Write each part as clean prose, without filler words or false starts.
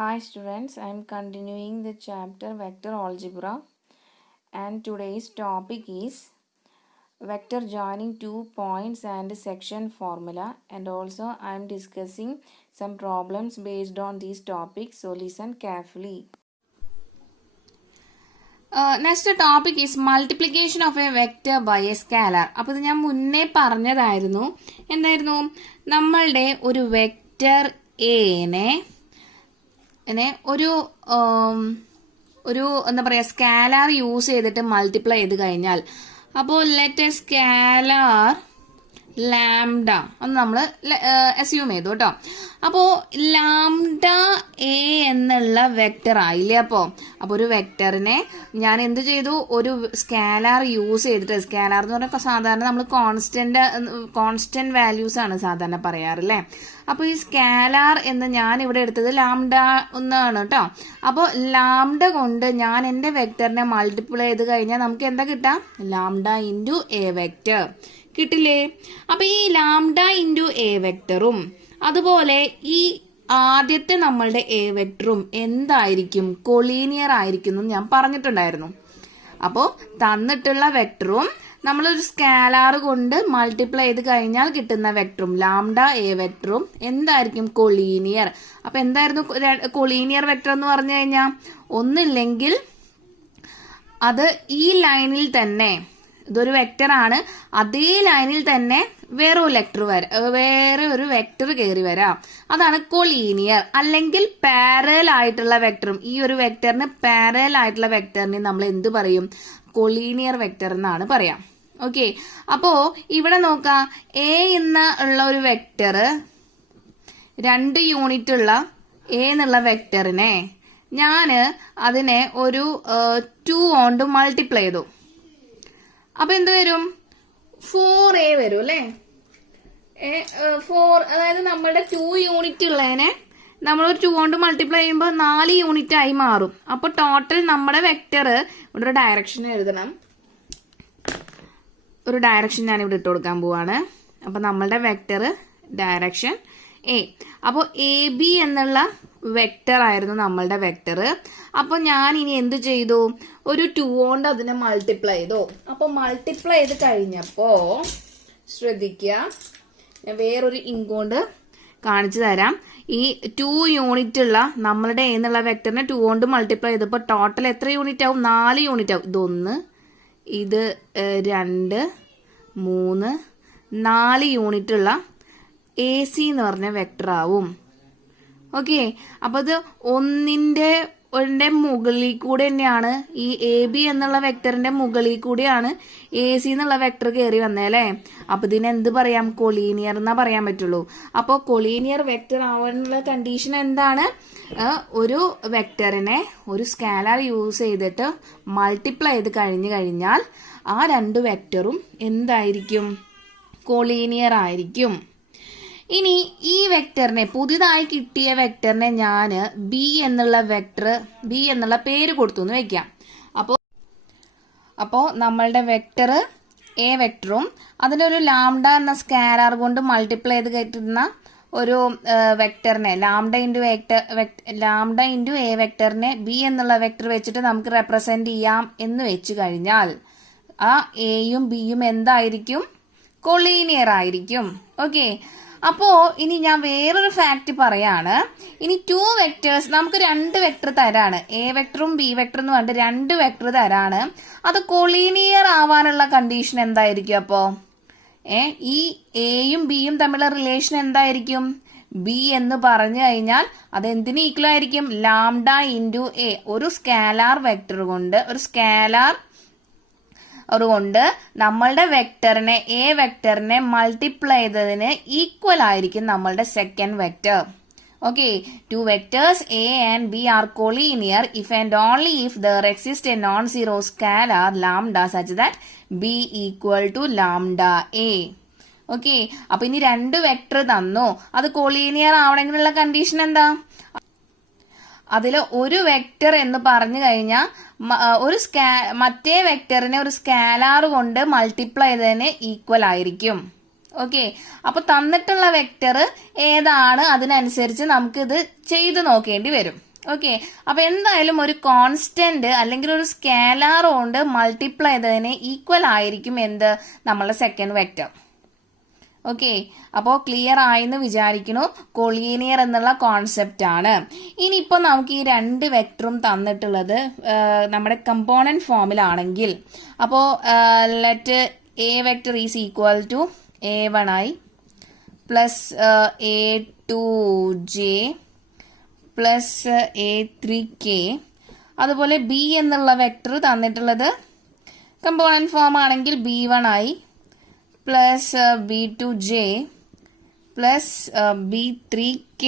Hi students, I am continuing the chapter Vector Algebra and today's topic is vector joining 2 points and section formula, and also I am discussing some problems based on these topics, so listen carefully. Next topic is multiplication of a vector by a scalar. അപ്പോൾ ഇത് ഞാൻ മുന്നേ പറഞ്ഞതായിരുന്നു. എന്തായിരുന്നു? നമ്മളുടെ ഒരു vector എനെ ഒരു എന്താ പറയാ സ്കാലാർ യൂസ് ചെയ്തിട്ട് മൾട്ടിപ്ലൈ ചെയ്ത് കഴിഞ്ഞാൽ, അപ്പോൾ ലെറ്റ് എ സ്കാലാർ ലാംഡ ഒന്ന് നമ്മൾ അസ്യൂം ചെയ്തു കേട്ടോ. അപ്പോ ലാംഡ എ എന്നുള്ള വെക്റ്റർ ആയില്ലേ? അപ്പോ ഒരു വെക്റ്ററിനെ ഞാൻ എന്ത് ചെയ്തു? ഒരു സ്കാലാർ യൂസ് ചെയ്തിട്ട്, സ്കാലാർ എന്ന് പറഞ്ഞാൽ സാധാരണ നമ്മൾ കോൺസ്റ്റന്റ് വാല്യൂസ് ആണ് സാധാരണ പറയാറില്ലേ. അപ്പൊ ഈ സ്കാലാർ എന്ന് ഞാൻ ഇവിടെ എടുത്തത് ലാംഡ ഒന്നാണ് കേട്ടോ. അപ്പോൾ ലാംഡ കൊണ്ട് ഞാൻ എന്റെ വെക്റ്ററിനെ മൾട്ടിപ്ലൈ ചെയ്ത് കഴിഞ്ഞാൽ നമുക്ക് എന്താ കിട്ടാം? ലാംഡ ഇൻറ്റു എ വെക്റ്റർ കിട്ടില്ലേ? അപ്പൊ ഈ ലാംഡ ഇൻറ്റു എ വെക്ടറും അതുപോലെ ഈ ആദ്യത്തെ നമ്മളുടെ എ വെക്ടറും എന്തായിരിക്കും? കൊളീനിയർ ആയിരിക്കും ഞാൻ പറഞ്ഞിട്ടുണ്ടായിരുന്നു. അപ്പോ തന്നിട്ടുള്ള വെക്ടറും നമ്മളൊരു സ്കാലാർ കൊണ്ട് മൾട്ടിപ്ലൈ ചെയ്ത് കഴിഞ്ഞാൽ കിട്ടുന്ന വെക്ടറും ലാംഡ എ വെക്ടറും എന്തായിരിക്കും? കൊളീനിയർ. അപ്പൊ എന്തായിരുന്നു കൊളീനിയർ വെക്ടർ എന്ന് പറഞ്ഞു കഴിഞ്ഞാൽ, ഒന്നില്ലെങ്കിൽ അത് ഈ ലൈനിൽ തന്നെ, ഇതൊരു വെക്ടർ ആണ്, അതേ ലൈനിൽ തന്നെ വേറെ ഒരു വെക്ടർ കയറി വരാം, അതാണ് കൊളീനിയർ. അല്ലെങ്കിൽ പാരലൽ ആയിട്ടുള്ള വെക്ടറും, ഈ ഒരു വെക്ടറിന് പാരലൽ ആയിട്ടുള്ള വെക്ടറിനെ നമ്മൾ എന്ത് പറയും? കൊളീനിയർ വെക്ടർ എന്നാണ് പറയാം. ഓക്കെ, അപ്പോ ഇവിടെ നോക്കാം, എ എന്നുള്ള ഒരു വെക്ടർ 2 യൂണിറ്റ് ഉള്ള എ എന്നുള്ള വെക്ടറിനെ ഞാന് അതിനെ ഒരു 2 കൊണ്ട് മൾട്ടിപ്ലൈ ചെയ്തു. അപ്പൊ എന്ത് വരും? 4a വരും അല്ലെ? 4, അതായത് നമ്മളുടെ 2 യൂണിറ്റ് ഉള്ളതിനെ നമ്മൾ ഒരു 2 കൊണ്ട് മൾട്ടിപ്ലൈ ചെയ്യുമ്പോൾ 4 യൂണിറ്റ് ആയി മാറും. അപ്പൊ ടോട്ടൽ നമ്മുടെ വെക്ടർ, ഇവിടെ ഒരു ഡയറക്ഷൻ എഴുതണം, ഒരു ഡയറക്ഷൻ ഞാൻ ഇവിടെ ഇട്ട് കൊടുക്കാൻ പോവാണ്. അപ്പൊ നമ്മളുടെ വെക്ടർ ഡയറക്ഷൻ എ. അപ്പൊ എ ബി എന്നുള്ള വെക്ടർ ആയിരുന്നു നമ്മളുടെ വെക്ടർ. അപ്പൊ ഞാൻ ഇനി എന്ത് ചെയ്തു? ഒരു 2 കൊണ്ട് അതിനെ മൾട്ടിപ്ലൈ ചെയ്തു. അപ്പൊ മൾട്ടിപ്ലൈ ചെയ്ത് കഴിഞ്ഞപ്പോ ശ്രദ്ധിക്കുക, ഞാൻ വേറൊരു ഇങ്കോണ്ട് കാണിച്ചു തരാം. ഈ 2 യൂണിറ്റ് ഉള്ള നമ്മളുടെ എന്നുള്ള വെക്ടറിനെ 2 കൊണ്ട് മൾട്ടിപ്ലൈ ചെയ്തപ്പോ ടോട്ടൽ എത്ര യൂണിറ്റ് ആവും? 4 യൂണിറ്റ് ആവും. ഇതൊന്ന്, ഇത് 2, 3, 4 യൂണിറ്റ് ഉള്ള എ സി എന്ന് പറഞ്ഞ വെക്ടർ ആവും. ഓക്കെ, അപ്പൊ ഇത് ഒന്നിന്റെ മുകളിൽ കൂടെ തന്നെയാണ്, ഈ എ ബി എന്നുള്ള വെക്ടറിന്റെ മുകളിൽ കൂടെയാണ് എ സി എന്നുള്ള വെക്ടർ കയറി വന്നേല്ലേ. അപ്പൊ ഇതിന് എന്ത് പറയാം? കൊളീനിയർ എന്നാ പറയാൻ പറ്റുള്ളൂ. അപ്പൊ കൊളീനിയർ വെക്ടർ ആവാനുള്ള കണ്ടീഷൻ എന്താണ്? ഒരു വെക്ടറിനെ ഒരു സ്കാലാർ യൂസ് ചെയ്തിട്ട് മൾട്ടിപ്ലൈ ചെയ്ത് കഴിഞ്ഞാൽ ആ 2 വെക്ടറും എന്തായിരിക്കും? കൊളീനിയർ ആയിരിക്കും. ഇനി ഈ വെക്ടറിനെ, പുതിയതായി കിട്ടിയ വെക്ടറിനെ ഞാൻ ബി എന്നുള്ള പേര് കൊടുത്തു എന്ന് വെക്കാം. അപ്പോ നമ്മളുടെ വെക്ടർ എ വെക്ടറും അതിനൊരു ലാംഡ എന്ന സ്കാലാർ കൊണ്ട് മൾട്ടിപ്ലൈ ചെയ്ത് കിട്ടുന്ന ഒരു വെക്ടറിനെ ലാംഡ ഇൻറ്റു എ വെക്ടറിനെ ബി എന്നുള്ള വെക്ടർ വെച്ചിട്ട് നമുക്ക് റെപ്രസെന്റ് ചെയ്യാം എന്ന് വെച്ചു കഴിഞ്ഞാൽ ആ എയും ബിയും എന്തായിരിക്കും? കൊളീനിയർ ആയിരിക്കും. ഓക്കെ, അപ്പോ ഇനി ഞാൻ വേറൊരു ഫാക്ട് പറയാണ്. ഇനി 2 വെക്ടേഴ്സ്, നമുക്ക് 2 വെക്ടർ തരാണ്, എ വെക്ടറും ബി വെക്ടറും എന്ന് പറഞ്ഞിട്ട് 2 വെക്ടർ തരാണ്. അത് കൊളീനിയർ ആവാനുള്ള കണ്ടീഷൻ എന്തായിരിക്കും? അപ്പോ ഈ എയും ബിയും തമ്മിലുള്ള റിലേഷൻ എന്തായിരിക്കും? ബി എന്ന് പറഞ്ഞു കഴിഞ്ഞാൽ അത് എന്തിന് ഈക്വൽ ആയിരിക്കും? Lambda into A. ഒരു സ്കാലാർ വെക്ടർ കൊണ്ട്, അതുകൊണ്ട് നമ്മളുടെ വെക്ടറിനെ, എ വെക്ടറിനെ മൾട്ടിപ്ലൈ ചെയ്തതിന് ഈക്വൽ ആയിരിക്കും നമ്മളുടെ second vector. Okay, 2 vectors A and B are collinear if and only if there exist a non zero scalar lambda such that B equal to lambda A. Okay, അപ്പൊ ഇനി 2 vector തന്നു, അത് collinear ആവണമെങ്കിലുള്ള condition എന്താ? അതില് ഒരു vector എന്ന് പറഞ്ഞു കഴിഞ്ഞാൽ മറ്റേ വെക്ടറിനെ ഒരു സ്കാലാർ കൊണ്ട് മൾട്ടിപ്ലൈ ചെയ്തതിന് ഈക്വൽ ആയിരിക്കും. ഓക്കെ, അപ്പൊ തന്നിട്ടുള്ള വെക്ടർ ഏതാണ് അതിനനുസരിച്ച് നമുക്ക് ഇത് ചെയ്തു നോക്കേണ്ടി വരും. ഓക്കെ, അപ്പൊ എന്തായാലും ഒരു കോൺസ്റ്റന്റ് അല്ലെങ്കിൽ ഒരു സ്കേലാർ കൊണ്ട് മൾട്ടിപ്ലൈ ചെയ്തതിന് ഈക്വൽ ആയിരിക്കും എന്ത്, നമ്മളുടെ സെക്കൻഡ് വെക്റ്റർ. ഓക്കെ, അപ്പോൾ ക്ലിയർ ആയെന്ന് വിചാരിക്കുന്നു. കൊളീനിയർ എന്നുള്ള കോൺസെപ്റ്റ് ആണ്. ഇനിയിപ്പോ നമുക്ക് ഈ രണ്ട് വെക്ടറും തന്നിട്ടുള്ളത് നമ്മുടെ കമ്പോണന്റ് ഫോമിലാണെങ്കിൽ, അപ്പോൾ let A vector is equal to a1i plus a2j plus a3k, അതുപോലെ ബി എന്നുള്ള വെക്ടർ തന്നിട്ടുള്ളത് കമ്പോണന്റ് ഫോം ആണെങ്കിൽ b1i plus b2j plus b3k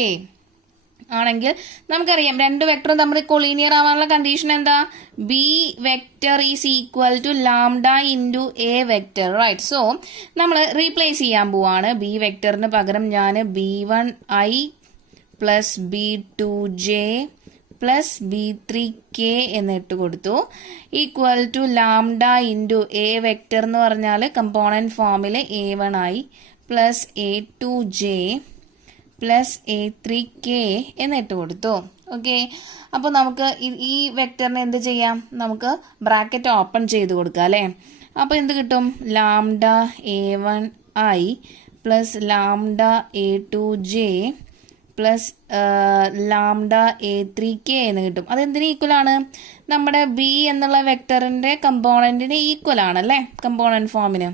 ആണെങ്കിൽ നമുക്കറിയാം രണ്ട് വെക്ടറും നമ്മൾ കൊളീനിയർ ആവാനുള്ള കണ്ടീഷൻ എന്താ, B vector is equal to lambda into A vector, right? So നമ്മൾ റീപ്ലേസ് ചെയ്യാൻ പോവാണ്. ബി വെക്ടറിന് പകരം ഞാൻ b1i plus b2j plus b3k എന്നിട്ട് കൊടുത്തു, equal to lambda into A vector എന്ന് പറഞ്ഞാൽ കമ്പോണന്റ് ഫോമിൽ a1i plus a2j plus a3k എന്നിട്ട് കൊടുത്തു. ഓക്കെ, അപ്പോൾ നമുക്ക് ഈ വെക്ടറിനെ എന്ത് ചെയ്യാം, നമുക്ക് ബ്രാക്കറ്റ് ഓപ്പൺ ചെയ്ത് കൊടുക്കാം അല്ലേ. അപ്പോൾ എന്ത് കിട്ടും, lambda a1i plus lambda a2j plus lambda a3k എന്ന് കിട്ടും. അതെന്തിന് ഈക്വൽ ആണ്, നമ്മുടെ ബി എന്നുള്ള വെക്ടറിന്റെ കമ്പോണന്റിന് ഈക്വൽ ആണല്ലേ, കമ്പോണന്റ് ഫോമിന്.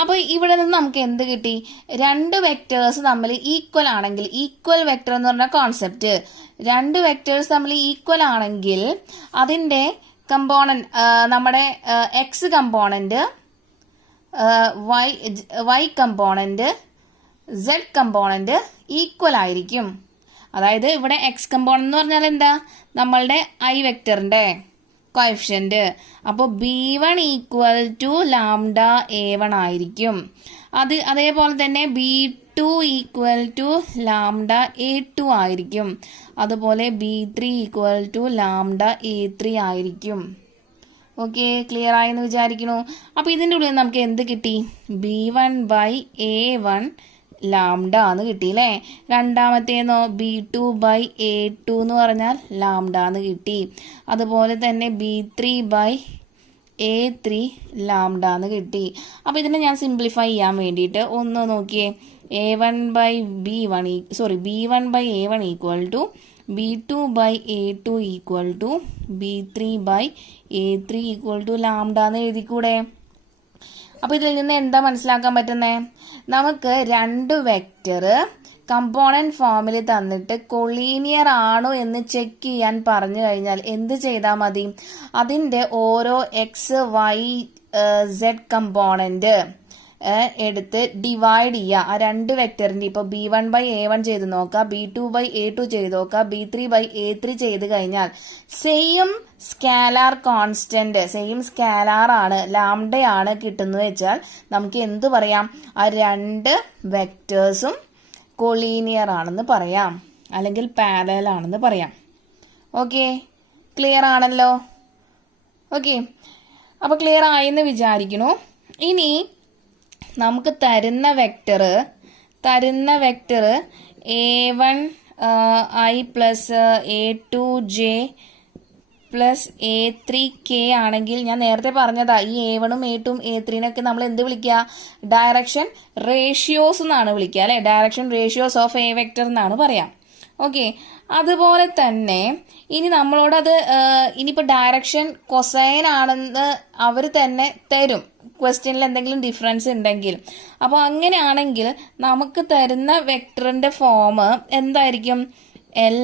അപ്പോൾ ഇവിടെ നിന്ന് നമുക്ക് എന്ത് കിട്ടി, രണ്ട് വെക്ടേഴ്സ് തമ്മിൽ ഈക്വൽ ആണെങ്കിൽ, ഈക്വൽ വെക്ടർ എന്ന് പറഞ്ഞ കോൺസെപ്റ്റ്, രണ്ട് വെക്ടേഴ്സ് തമ്മിൽ ഈക്വൽ ആണെങ്കിൽ അതിന്റെ കമ്പോണന്റ്, നമ്മുടെ X component, Y component, Z component equal ആയിരിക്കും. അതായത് ഇവിടെ എക്സ് കമ്പോണന്റ് എന്ന് പറഞ്ഞാൽ എന്താ, നമ്മളുടെ ഐ വെക്ടറിന്റെ കോഎഫിഷ്യന്റ്. അപ്പോൾ b1 equal to lambda a1 ആയിരിക്കും. അതേപോലെ തന്നെ b2 equal to lambda a2 ആയിരിക്കും. അതുപോലെ b3 equal to lambda a3 ആയിരിക്കും. ഓക്കെ, ക്ലിയർ ആയെന്ന് വിചാരിക്കുന്നു. അപ്പോൾ ഇതിൻ്റെ ഉള്ളിൽ നമുക്ക് എന്ത് കിട്ടി, b1/a1 ലാംഡ എന്ന് കിട്ടി അല്ലേ. രണ്ടാമത്തേന്നോ b2/a2 എന്ന് പറഞ്ഞാൽ ലാംഡ എന്ന് കിട്ടി. അതുപോലെ തന്നെ b3/a3 ലാംഡ എന്ന് കിട്ടി. അപ്പോൾ ഇതിനെ ഞാൻ സിംപ്ലിഫൈ ചെയ്യാൻ വേണ്ടിയിട്ട് ഒന്ന് നോക്കിയേ, b1/a1 equal to b2/a2 equal to b3/a3 equal to lambda എന്ന് എഴുതിക്കൂടെ. അപ്പോൾ ഇതിൽ നിന്ന് എന്താ മനസ്സിലാക്കാൻ പറ്റുന്നത്, നമുക്ക് രണ്ട് വെക്ടർ കമ്പോണന്റ് ഫോമിൽ തന്നിട്ട് കൊളീനിയർ ആണോ എന്ന് ചെക്ക് ചെയ്യാൻ പറഞ്ഞു കഴിഞ്ഞാൽ എന്ത് ചെയ്താൽ മതി, അതിന്റെ ഓരോ എക്സ് വൈ സെഡ് കമ്പോണന്റ് എടുത്ത് ഡിവൈഡ് ചെയ്യുക. ആ രണ്ട് വെക്ടറിന്റെ ഇപ്പോൾ b1/a1 ചെയ്ത് നോക്കുക, b2/a2 ചെയ്ത് നോക്കുക, b3/a3 ചെയ്ത് കഴിഞ്ഞാൽ same scalar constant, same scalar ആണ്, ലാംഡയാണ് കിട്ടുന്നത് വെച്ചാൽ നമുക്ക് എന്ത് പറയാം, ആ രണ്ട് വെക്ടേഴ്സും കൊളീനിയർ ആണെന്ന് പറയാം, അല്ലെങ്കിൽ പാരലൽ ആണെന്ന് പറയാം. ഓക്കെ, ക്ലിയർ ആണല്ലോ. ഓക്കെ, അപ്പോൾ ക്ലിയർ ആയെന്ന് വിചാരിക്കുന്നു. ഇനി നമുക്ക് തരുന്ന vector a1i plus a2j plus a3k ആണെങ്കിൽ, ഞാൻ നേരത്തെ പറഞ്ഞതാ ഈ a1ഉം a2ഉം a3നൊക്കെ നമ്മൾ എന്ത് വിളിക്കുക, ഡയറക്ഷൻ റേഷ്യോസ് എന്നാണ് വിളിക്കുക അല്ലെ, direction ratios of A vector എന്നാണ് പറയാം. ഓക്കെ, അതുപോലെ തന്നെ ഇനി നമ്മളോടത് ഇനിയിപ്പോൾ ഡയറക്ഷൻ കൊസൈൻ ആണെന്ന് അവർ തന്നെ തരും, ക്വസ്റ്റ്യനിൽ എന്തെങ്കിലും ഡിഫറൻസ് ഉണ്ടെങ്കിൽ. അപ്പോൾ അങ്ങനെയാണെങ്കിൽ നമുക്ക് തരുന്ന വെക്ടറിന്റെ ഫോം എന്തായിരിക്കും,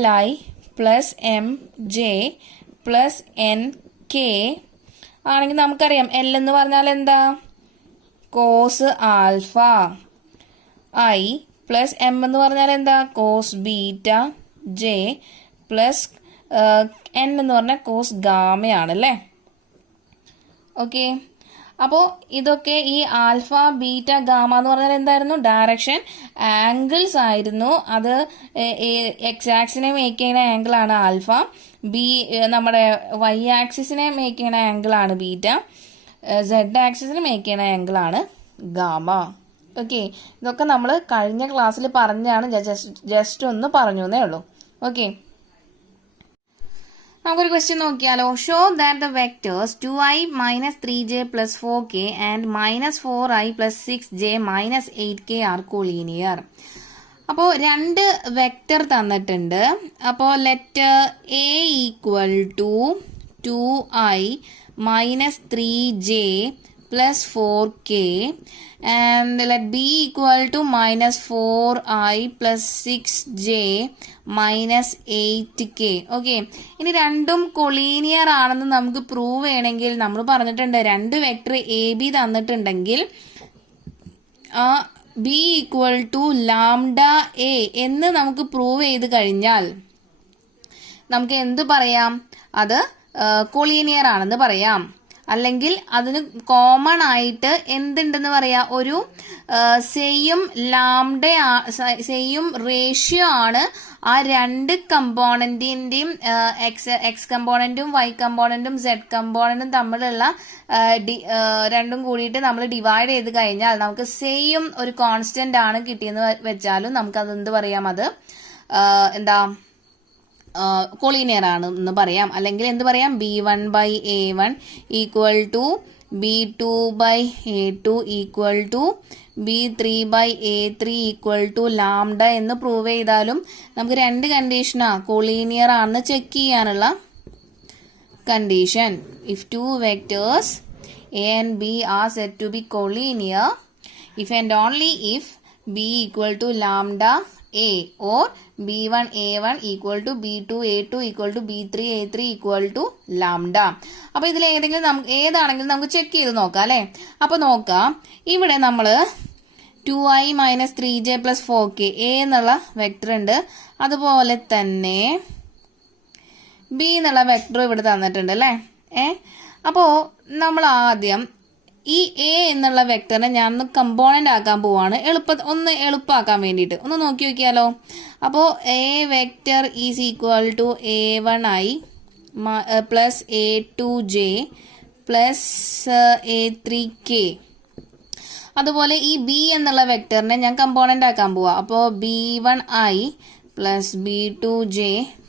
li plus mj plus nk ആണെങ്കിൽ നമുക്കറിയാം എൽ എന്ന് പറഞ്ഞാൽ എന്താ, cos alpha, i plus M എന്ന് പറഞ്ഞാൽ എന്താ, cos beta, j plus n എന്ന് പറഞ്ഞാൽ കോസ് ഗാമയാണ് അല്ലേ. ഓക്കെ, അപ്പോൾ ഇതൊക്കെ ഈ ആൽഫ ബീറ്റ ഗാമ എന്ന് പറഞ്ഞാൽ എന്തായിരുന്നു, ഡയറക്ഷൻ ആംഗിൾസ് ആയിരുന്നു. അത് എക്സ് ആക്സിനെ മേക്ക് ചെയ്യുന്ന ആംഗിൾ ആണ് ആൽഫ, നമ്മുടെ വൈ ആക്സിസിനെ മേക്ക് ചെയ്യുന്ന ആംഗിൾ ആണ് ബീറ്റ, സെഡ് ആക്സിസിനെ മേക്ക് ചെയ്യുന്ന ആംഗിൾ ആണ് ഗാമ. ഓക്കെ, ഇതൊക്കെ നമ്മൾ കഴിഞ്ഞ ക്ലാസ്സിൽ പറഞ്ഞാണ്, ജസ്റ്റ് ഒന്ന് പറഞ്ഞു എന്നേ ഉള്ളൂ. ഓക്കെ. നമുക്കൊരു ക്വസ്റ്റ്യൻ നോക്കിയാലോ. Show that the vectors 2i minus 3j plus 4k and minus 4i plus 6j minus 8k are collinear. അപ്പോൾ രണ്ട് വെക്ടർ തന്നിട്ടുണ്ട്. അപ്പോൾ let A equal to 2i minus 3j plus 4k and let b equal to minus 4i plus 6j minus 8k. Okay, ഇനി രണ്ടും collinear ആണെന്ന് നമുക്ക് prove ചെയ്യണമെങ്കിൽ നമ്മൾ പറഞ്ഞിട്ടുണ്ട് രണ്ട് വെക്ടർ എ ബി തന്നിട്ടുണ്ടെങ്കിൽ B equal to lambda A എന്ന് നമുക്ക് പ്രൂവ് ചെയ്ത് കഴിഞ്ഞാൽ നമുക്ക് എന്ത് പറയാം, അത് കൊളീനിയർ ആണെന്ന് പറയാം. അല്ലെങ്കിൽ അതിന് കോമൺ ആയിട്ട് എന്തുണ്ടെന്ന് പറയാ, ഒരു സെയിം ലാംഡ സെയിം റേഷ്യോ ആണ് ആ രണ്ട് കമ്പോണന്റിന്റെയും എക്സ് കമ്പോണന്റും വൈ കമ്പോണന്റും സെഡ് കമ്പോണന്റും തമ്മിലുള്ള രണ്ടും കൂടിയിട്ട് നമ്മൾ ഡിവൈഡ് ചെയ്ത് കഴിഞ്ഞാൽ നമുക്ക് സെയിം ഒരു കോൺസ്റ്റന്റ് ആണ് കിട്ടിയെന്ന് വെച്ചാലും നമുക്ക് അത് എന്ത് പറയാം, അത് എന്താ കൊളീനിയർ ആണ് എന്ന് പറയാം. അല്ലെങ്കിൽ എന്ത് പറയാം, b1/a1 equal to b2/a2 equal to b3/a3 equal to lambda എന്ന് പ്രൂവ് ചെയ്താലും നമുക്ക് രണ്ട് കണ്ടീഷനാ കൊളീനിയർ ആണെന്ന് ചെക്ക് ചെയ്യാനുള്ള condition. If two vectors a and b are said to be collinear if and only if b equal to lambda a or b1a1 equal to b2a2 equal to b3a3 equal to lambda. അപ്പൊ ഇതിൽ ഏതാണെങ്കിലും നമുക്ക് check ചെയ്ത് നോക്കാം അല്ലെ. അപ്പൊ നോക്കാം, ഇവിടെ നമ്മള് 2i minus 3j plus 4k A എന്നുള്ള വെക്ടർ ഉണ്ട്. അതുപോലെ തന്നെ ബി എന്നുള്ള വെക്ടർ ഇവിടെ തന്നിട്ടുണ്ട് അല്ലെ. അപ്പോ നമ്മൾ ആദ്യം ഈ എ എന്നുള്ള വെക്ടറിനെ ഞാൻ ഒന്ന് കമ്പോണന്റ് ആക്കാൻ പോവാണ്, ഒന്ന് എളുപ്പമാക്കാൻ വേണ്ടിയിട്ട്. ഒന്ന് നോക്കി നോക്കിയാലോ. അപ്പോൾ A vector is equal to a1i plus a2j plus a3k. അതുപോലെ ഈ ബി എന്നുള്ള വെക്ടറിനെ ഞാൻ കമ്പോണന്റ് ആക്കാൻ പോവാ. അപ്പോൾ b1i plus b2j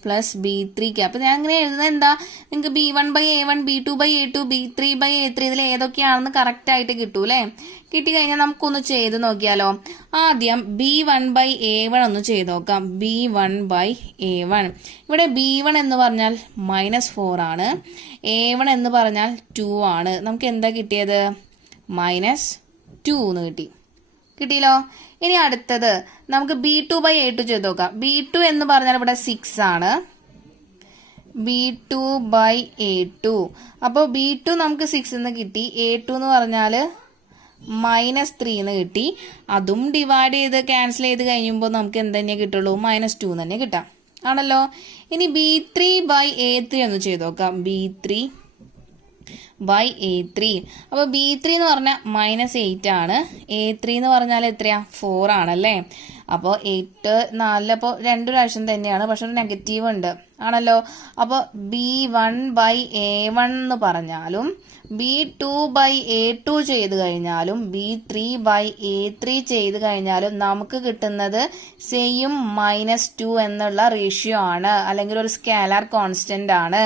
plus b3k. അപ്പൊ ഞാൻ അങ്ങനെ എഴുതുന്നത് എന്താ, നിങ്ങൾക്ക് b1/a1 b2/a2 b3/a3 ഇതിൽ ഏതൊക്കെയാണെന്ന് കറക്റ്റ് ആയിട്ട് കിട്ടൂ അല്ലെ. കിട്ടിക്കഴിഞ്ഞാൽ നമുക്കൊന്ന് ചെയ്ത് നോക്കിയാലോ. ആദ്യം b1/a1 ഒന്ന് ചെയ്ത് നോക്കാം. b1/a1 ഇവിടെ b1 എന്ന് പറഞ്ഞാൽ -4 ആണ്, a1 എന്ന് പറഞ്ഞാൽ 2 ആണ്. നമുക്ക് എന്താ കിട്ടിയത്, -2 എന്ന് കിട്ടിയല്ലോ. ഇനി അടുത്തത് നമുക്ക് b2/a2 ചെയ്ത് നോക്കാം. b2 എന്ന് പറഞ്ഞാൽ ഇവിടെ 6 ആണ്, b2/a2. അപ്പോൾ b2 നമുക്ക് 6 എന്ന് കിട്ടി, a2 എന്ന് പറഞ്ഞാൽ -3 എന്ന് കിട്ടി. അതും ഡിവൈഡ് ചെയ്ത് ക്യാൻസൽ ചെയ്ത് കഴിയുമ്പോൾ നമുക്ക് എന്ത് തന്നെ കിട്ടുള്ളൂ, -2 തന്നെ കിട്ടാം ആണല്ലോ. ഇനി b3/a3 ഒന്ന് ചെയ്ത് നോക്കാം. b3/a3. അപ്പോൾ b3 എന്ന് പറഞ്ഞാൽ -8 ആണ്, a3 എന്ന് പറഞ്ഞാൽ എത്രയാ, 4 ആണല്ലേ. അപ്പോൾ 8 4 അപ്പോൾ 2 പ്രാവശ്യം തന്നെയാണ്, പക്ഷെ ഒരു നെഗറ്റീവ് ഉണ്ട് ആണല്ലോ. അപ്പോൾ b1/a1 എന്ന് പറഞ്ഞാലും b2/a2 ചെയ്ത് കഴിഞ്ഞാലും b3/a3 ചെയ്ത് കഴിഞ്ഞാലും നമുക്ക് കിട്ടുന്നത് സെയിം -2 എന്നുള്ള റേഷ്യോ ആണ്, അല്ലെങ്കിൽ ഒരു സ്കാലാർ കോൺസ്റ്റന്റ് ആണ്.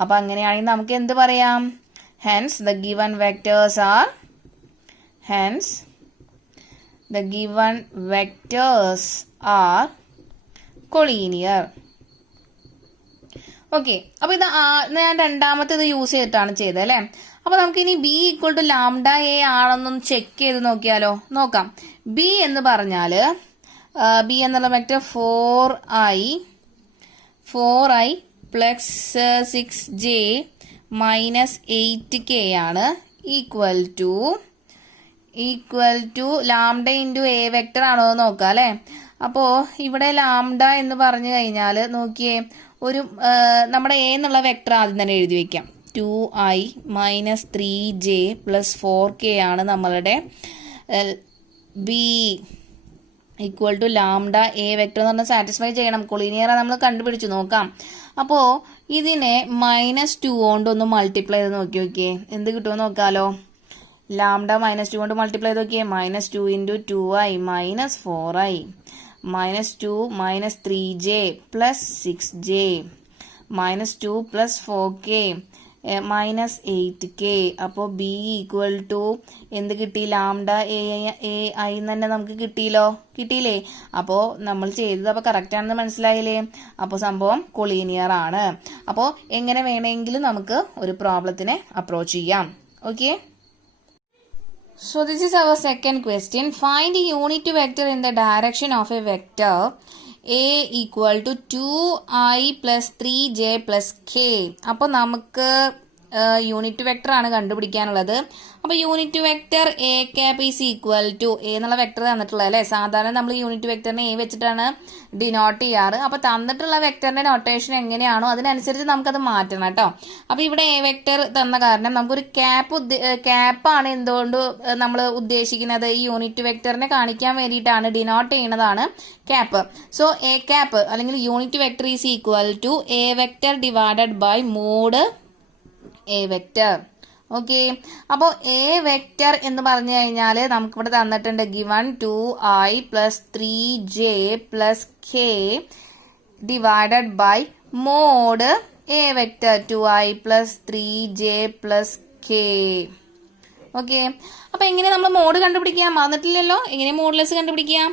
അപ്പൊ അങ്ങനെയാണെങ്കിൽ നമുക്ക് എന്ത് പറയാം, hence the given vectors are collinear. Okay, അപ്പൊ ഇത് ഞാൻ രണ്ടാമത്തേത് യൂസ് ചെയ്തിട്ടാണ് ചെയ്തത് അല്ലെ. അപ്പൊ നമുക്ക് ഇനി B equal to lambda A ആണെന്നൊന്ന് ചെക്ക് ചെയ്ത് നോക്കിയാലോ. നോക്കാം, ബി എന്ന് പറഞ്ഞാല് ബി എന്നുള്ള vector 4i plus 6j minus 8k ആണ്, equal to lambda into A vector ആണോ എന്ന് നോക്കാം അല്ലെ. അപ്പോ ഇവിടെ ലാംഡ എന്ന് പറഞ്ഞു കഴിഞ്ഞാൽ നോക്കിയേ, ഒരു നമ്മുടെ എ എന്നുള്ള വെക്ടർ ആദ്യം തന്നെ എഴുതി വെക്കാം. 2i minus 3j plus 4k ആണ് നമ്മളുടെ B equal to lambda A vector എന്ന് പറഞ്ഞാൽ സാറ്റിസ്ഫൈ ചെയ്യണം. കൊളീനിയർ നമ്മൾ കണ്ടുപിടിച്ചു നോക്കാം. അപ്പോ ഇതിനെ -2 കൊണ്ട് ഒന്ന് മൾട്ടിപ്ലൈ ചെയ്ത് നോക്കിയേ, എന്ത് കിട്ടുമെന്ന് നോക്കാലോ. ലാംഡ -2 കൊണ്ട് മൾട്ടിപ്ലൈ ചെയ്ത് നോക്കിയേ, -2 × 2i minus 4i -2 -3j plus 6j -2 + 4k -8k. അപ്പോൾ b ഈക്വൽ ടു എന്ത് കിട്ടി? ലാംഡ എ ഐ തന്നെ നമുക്ക് കിട്ടിയില്ലേ? അപ്പോൾ നമ്മൾ ചെയ്തത് അപ്പോൾ കറക്റ്റ് ആണെന്ന് മനസ്സിലായില്ലേ? അപ്പോൾ സംഭവം കൊളീനിയർ ആണ്. അപ്പോൾ എങ്ങനെ വേണമെങ്കിലും നമുക്ക് ഒരു പ്രോബ്ലത്തിനെ അപ്രോച്ച് ചെയ്യാം. Okay. So this is our second question. Find a unit vector in the direction of a vector a equal to 2i plus 3j plus k. അപ്പോൾ നമുക്ക് യൂണിറ്റ് വെക്ടർ ആണ് കണ്ടുപിടിക്കാനുള്ളത്. അപ്പോൾ unit vector A cap is equal to A എന്നുള്ള vector തന്നിട്ടുള്ളത് അല്ലേ? സാധാരണ നമ്മൾ യൂണിറ്റ് വെക്ടറിനെ എ വെച്ചിട്ടാണ് ഡിനോട്ട് ചെയ്യാറ്. അപ്പോൾ തന്നിട്ടുള്ള വെക്ടറിന്റെ നൊട്ടേഷൻ എങ്ങനെയാണോ അതിനനുസരിച്ച് നമുക്കത് മാറ്റണം കേട്ടോ. അപ്പോൾ ഇവിടെ എ വെക്ടർ തന്ന കാരണം നമുക്കൊരു ക്യാപ്പാണ് എന്തുകൊണ്ട് നമ്മൾ ഉദ്ദേശിക്കുന്നത്? ഈ യൂണിറ്റ് വെക്ടറിനെ കാണിക്കാൻ വേണ്ടിയിട്ടാണ്, ഡിനോട്ട് ചെയ്യുന്നതാണ് ക്യാപ്പ്. സോ എ ക്യാപ്പ് അല്ലെങ്കിൽ unit vector is equal to A vector divided by mod A vector. Okay. അപ്പോൾ എ വെക്ടർ എന്ന് പറഞ്ഞു കഴിഞ്ഞാൽ നമുക്കിവിടെ തന്നിട്ടുണ്ട് given 2i plus 3j plus k divided by mod A vector 2i plus 3j plus k. Okay. അപ്പോൾ എങ്ങനെ നമ്മൾ mode കണ്ടുപിടിക്കാം? മറന്നിട്ടില്ലല്ലോ. എങ്ങനെ മോഡുലെസ് കണ്ടുപിടിക്കാം?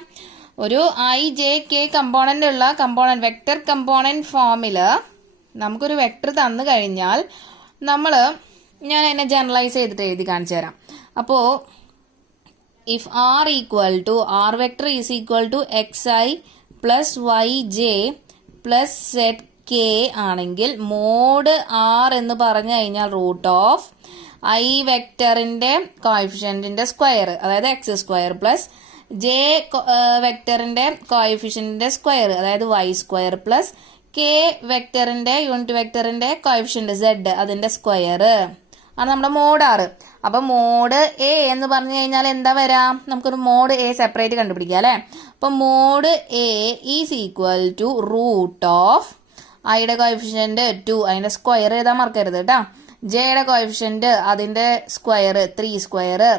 ഒരു i j k കമ്പോണന്റ് ഉള്ള വെക്ടർ കമ്പോണന്റ് ഫോമിൽ നമുക്കൊരു വെക്ടർ തന്നു കഴിഞ്ഞാൽ ഞാൻ എന്നെ ജനറലൈസ് ചെയ്തിട്ട് എഴുതി കാണിച്ചു തരാം. അപ്പോൾ if R equal to R vector is equal to xi plus yj plus zk ആണെങ്കിൽ മോഡ് ആർ എന്ന് പറഞ്ഞു കഴിഞ്ഞാൽ റൂട്ട് ഓഫ് ഐ വെക്ടറിന്റെ കോഎഫിഷ്യന്റിന്റെ സ്ക്വയർ, അതായത് x² പ്ലസ് j വെക്ടറിന്റെ കോഎഫിഷ്യന്റിന്റെ സ്ക്വയർ, അതായത് y² പ്ലസ് കെ വെക്ടറിന്റെ യൂണിറ്റ് വെക്ടറിന്റെ കോഎഫിഷ്യന്റ് z അതിന്റെ സ്ക്വയർ ആണ് നമ്മുടെ മോഡ് ആറ്. അപ്പൊ മോഡ് എ എന്ന് പറഞ്ഞു കഴിഞ്ഞാൽ എന്താ വരാം? നമുക്കൊരു മോഡ് എ സെപ്പറേറ്റ് കണ്ടുപിടിക്കാം അല്ലെ? അപ്പൊ mod A is equal to root of ഐയുടെ കോഎഫിഷ്യന്റ് 2 അതിന്റെ സ്ക്വയർ എഴുതാൻ മറക്കരുത് കേട്ടോ. ജെയുടെ കോഎഫിഷ്യന്റ് അതിന്റെ സ്ക്വയർ 3²,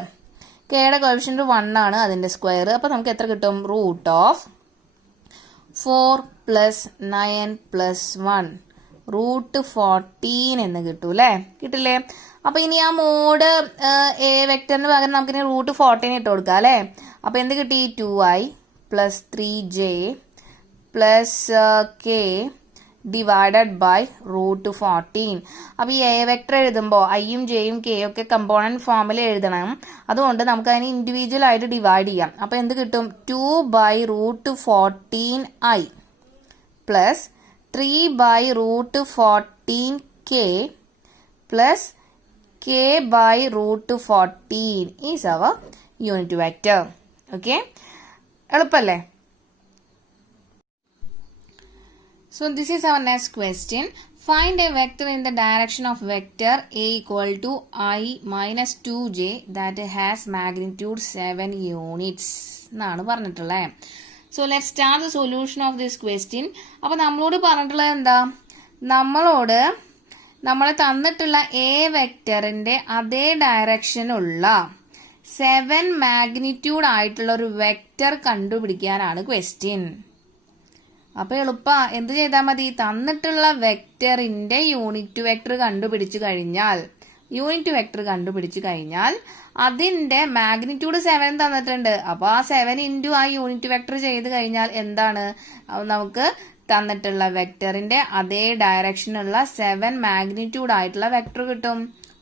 കെയുടെ കോഎഫിഷ്യന്റ് 1 ആണ് അതിന്റെ സ്ക്വയർ. അപ്പൊ നമുക്ക് എത്ര കിട്ടും? റൂട്ട് ഓഫ് 4 + 9 + 1 റൂട്ട് 14 എന്ന് കിട്ടും അല്ലേ? കിട്ടില്ലേ? അപ്പൊ ഇനി ആ മോഡ് എ വെക്ടറിന് പകരം നമുക്കിനി റൂട്ട് 14 ഇട്ട് കൊടുക്കാം അല്ലേ? അപ്പൊ എന്ത് കിട്ടി? 2i plus 3j plus k divided by root 14. അപ്പൊ ഈ എ വെക്ടർ എഴുതുമ്പോൾ ഐയും ജെയും കെയും ഒക്കെ കമ്പോണന്റ് ഫോമിൽ എഴുതണം. അതുകൊണ്ട് നമുക്ക് അതിനെ ഇൻഡിവിജ്വൽ ആയിട്ട് ഡിവൈഡ് ചെയ്യാം. അപ്പൊ എന്ത് കിട്ടും? 2/√14i plus 3/√14k plus k/√14 is our unit vector. Okay, എളുപ്പല്ലേ? So this is our next question. Find a vector in the direction of vector a equal to I minus 2j that has magnitude 7 units എന്നാണ് പറഞ്ഞിട്ടുള്ളത്. So let's start the solution of this question. അപ്പോൾ നമ്മളോട് പറഞ്ഞിട്ടുള്ളത് എന്താ? നമ്മൾ തന്നിട്ടുള്ള A വെക്ടറിന്റെ അതേ ഡയറക്ഷനുള്ള 7 മാഗ്നിറ്റ്യൂഡ് ആയിട്ടുള്ള ഒരു വെക്ടർ കണ്ടുപിടിക്കാനാണ് ക്വസ്റ്റ്യൻ. അപ്പൊ എളുപ്പ എന്ത് ചെയ്താൽ മതി? തന്നിട്ടുള്ള വെക്ടറിന്റെ യൂണിറ്റ് വെക്ടർ കണ്ടുപിടിച്ചു കഴിഞ്ഞാൽ അതിന്റെ മാഗ്നിറ്റ്യൂഡ് 7 തന്നിട്ടുണ്ട്. അപ്പൊ ആ 7 ഇൻറ്റു ആ യൂണിറ്റ് വെക്ടർ ചെയ്ത് കഴിഞ്ഞാൽ എന്താണ്? നമുക്ക് തന്നിട്ടുള്ള വെക്ടറിന്റെ അതേ ഡയറക്ഷനുള്ള 7 മാഗ്നിറ്റ്യൂഡ് ആയിട്ടുള്ള വെക്ടർ കിട്ടും.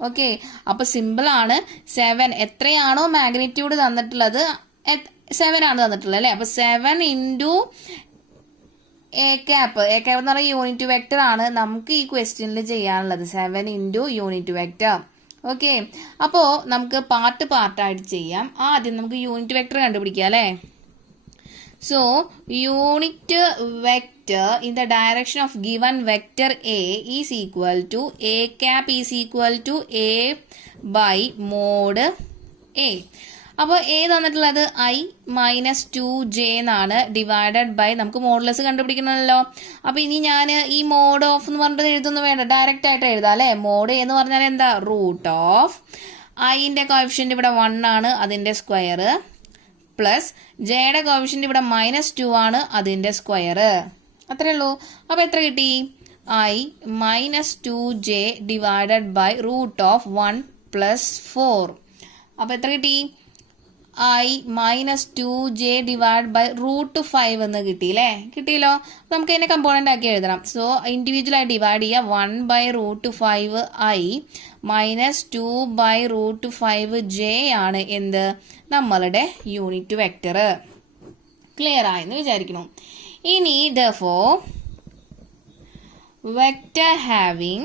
ഓക്കെ, അപ്പൊ സിമ്പിൾ ആണ്. 7 എത്രയാണോ മാഗ്നിറ്റ്യൂഡ് തന്നിട്ടുള്ളത് 7 ആണ് തന്നിട്ടുള്ളത് അല്ലെ? അപ്പൊ 7 ഇൻറ്റു എ ക്യാപ്പ് എന്ന് പറയുന്ന യൂണിറ്റ് വെക്ടർ ആണ് നമുക്ക് ഈ ക്വസ്റ്റ്യനിൽ ചെയ്യാനുള്ളത്. 7 ഇൻറ്റു യൂണിറ്റ് വെക്ടർ. ഓക്കെ, അപ്പോ നമുക്ക് പാർട്ടായിട്ട് ചെയ്യാം. ആദ്യം നമുക്ക് യൂണിറ്റ് വെക്ടർ കണ്ടുപിടിക്കാം അല്ലെ? So unit vector in the direction of given vector A is equal to A cap is equal to A by mod A. അപ്പോൾ എ തന്നിട്ടുള്ളത് I minus 2j എന്നാണ് ഡിവൈഡഡ് ബൈ നമുക്ക് മോഡുലസ് കണ്ടുപിടിക്കണമല്ലോ. അപ്പൊ ഇനി ഞാൻ ഈ മോഡ് ഓഫ് എന്ന് പറഞ്ഞിട്ട് എഴുതൊന്നും വേണ്ട, ഡയറക്റ്റ് ആയിട്ട് എഴുതാം അല്ലെ? മോഡ് എന്ന് പറഞ്ഞാൽ എന്താ? റൂട്ട് ഓഫ് ഐന്റെ കോഎഫിഷ്യന്റ് ഇവിടെ 1 ആണ് അതിന്റെ സ്ക്വയർ പ്ലസ് ജെയുടെ കോഎഫിഷ്യന്റ് ഇവിടെ -2 ആണ് അതിന്റെ സ്ക്വയർ. അത്രേ ഉള്ളൂ. അപ്പൊ എത്ര കിട്ടി? I minus 2j divided by root of 1 plus 4. അപ്പോൾ എത്ര കിട്ടി? I minus 2j divided by root 5 എന്ന് കിട്ടിയില്ലേ? കിട്ടിയല്ലോ. നമുക്ക് ഇതിനെ കമ്പോണന്റ് ആക്കി എഴുതണം. സോ ഇൻഡിവിജ്വൽ ആയി ഡിവൈഡ് ചെയ്യുക. 1 by root 5 I minus 2 by root 5 j ആണ് എന്ത്? നമ്മളുടെ യൂണിറ്റ് വെക്ടർ. ക്ലിയർ ആയെന്ന് വിചാരിക്കുന്നു. ഇനി therefore vector having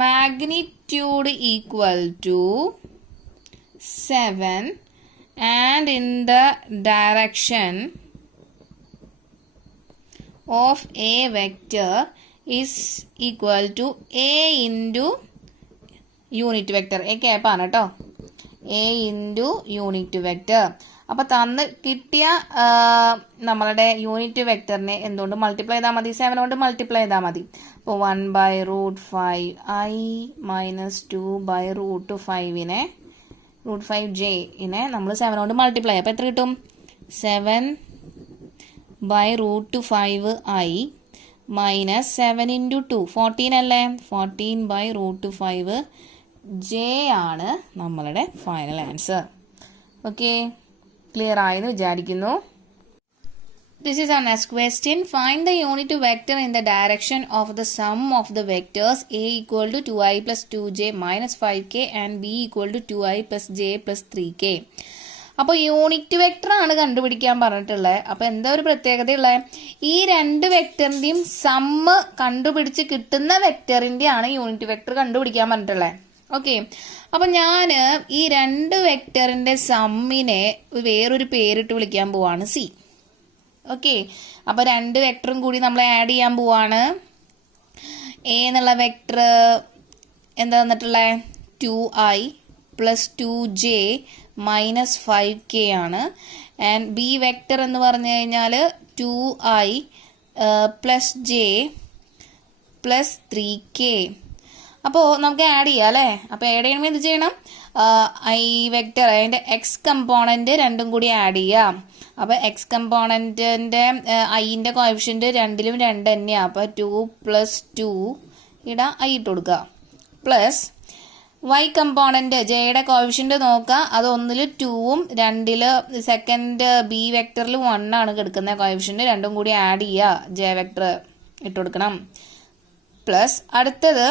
magnitude equal to 7 and in the direction of a vector is equal to a into unit vector. A cap ആണ് കേട്ടോ. A into unit vector. അപ്പോൾ തന്ന് കിട്ടിയ നമ്മളുടെ യൂണിറ്റ് വെക്ടറിനെ എന്തുകൊണ്ട് മൾട്ടിപ്ലൈ ചെയ്താൽ മതി? 7 കൊണ്ട് മൾട്ടിപ്ലൈ ചെയ്താൽ മതി. അപ്പോൾ 1 by root 5 I minus 2 by root 5നെ root 5j നെ നമ്മൾ 7 കൊണ്ട് മൾട്ടിപ്ലൈ ചെയ്യാം. അപ്പോൾ എത്ര കിട്ടും? 7 by root 5 I minus 7 into 2 14 അല്ലേ? 14 by root 5 j ആണ് നമ്മളുടെ ഫൈനൽ ആൻസർ. ഓക്കെ, ക്ലിയർ ആയെന്ന് വിചാരിക്കുന്നു. This is our next question. Find the unit vector in the direction of the sum of the vectors a equal to 2i plus 2j minus 5k and b equal to 2i plus j plus 3k. അപ്പോൾ unit vector ആണ് കണ്ടുപിടിക്കാൻ പറഞ്ഞിട്ടുള്ളത്. അപ്പോൾ എന്താ ഒരു പ്രത്യേകതയുള്ളത്? ഈ രണ്ട് വെക്ടറിൻ്റെയും sum കണ്ടുപിടിച്ച് കിട്ടുന്ന വെക്ടറിൻ്റെ ആണ് യൂണിറ്റ് വെക്ടർ കണ്ടുപിടിക്കാൻ പറഞ്ഞിട്ടുള്ളത്. ഓക്കെ, അപ്പം ഞാൻ ഈ രണ്ട് വെക്ടറിൻ്റെ സമ്മിനെ വേറൊരു പേരിട്ട് വിളിക്കാൻ പോവാണ് സി. ഓക്കെ, അപ്പോൾ രണ്ട് വെക്ടറും കൂടി നമ്മൾ ആഡ് ചെയ്യാൻ പോവാണ്. എ എന്നുള്ള വെക്ടർ എന്താ തന്നിട്ടുള്ളത്? 2i plus 2j minus 5k ആണ്. ആൻഡ് ബി വെക്ടർ എന്ന് പറഞ്ഞു കഴിഞ്ഞാൽ 2i plus j plus 3k. അപ്പോൾ നമുക്ക് ആഡ് ചെയ്യാം അല്ലേ? അപ്പോൾ ആഡ് ചെയ്യണമെങ്കിൽ എന്ത് ചെയ്യണം? ഐ വെക്ടർ അതിൻ്റെ എക്സ് കമ്പോണൻറ്റ് രണ്ടും കൂടി ആഡ് ചെയ്യാം. അപ്പോൾ എക്സ് കമ്പോണൻറ്റിൻ്റെ ഐൻ്റെ കോഎഫിഷ്യൻറ്റ് രണ്ടിലും 2 തന്നെയാണ്. അപ്പോൾ 2 പ്ലസ് 2 ഇടാം, ഐ ഇട്ട് കൊടുക്കുക. പ്ലസ് വൈ കമ്പോണൻറ്റ് ജെയുടെ കോഎഫിഷ്യൻറ്റ് നോക്കുക. അത് 1-ൽ 2ഉം 2-ൽ സെക്കൻഡ് ബി വെക്ടറിൽ 1 ആണ് കിടക്കുന്ന കോഎഫിഷ്യൻറ്റ്. രണ്ടും കൂടി ആഡ് ചെയ്യുക, ജെ വെക്ടർ ഇട്ട് കൊടുക്കണം. പ്ലസ് അടുത്തത്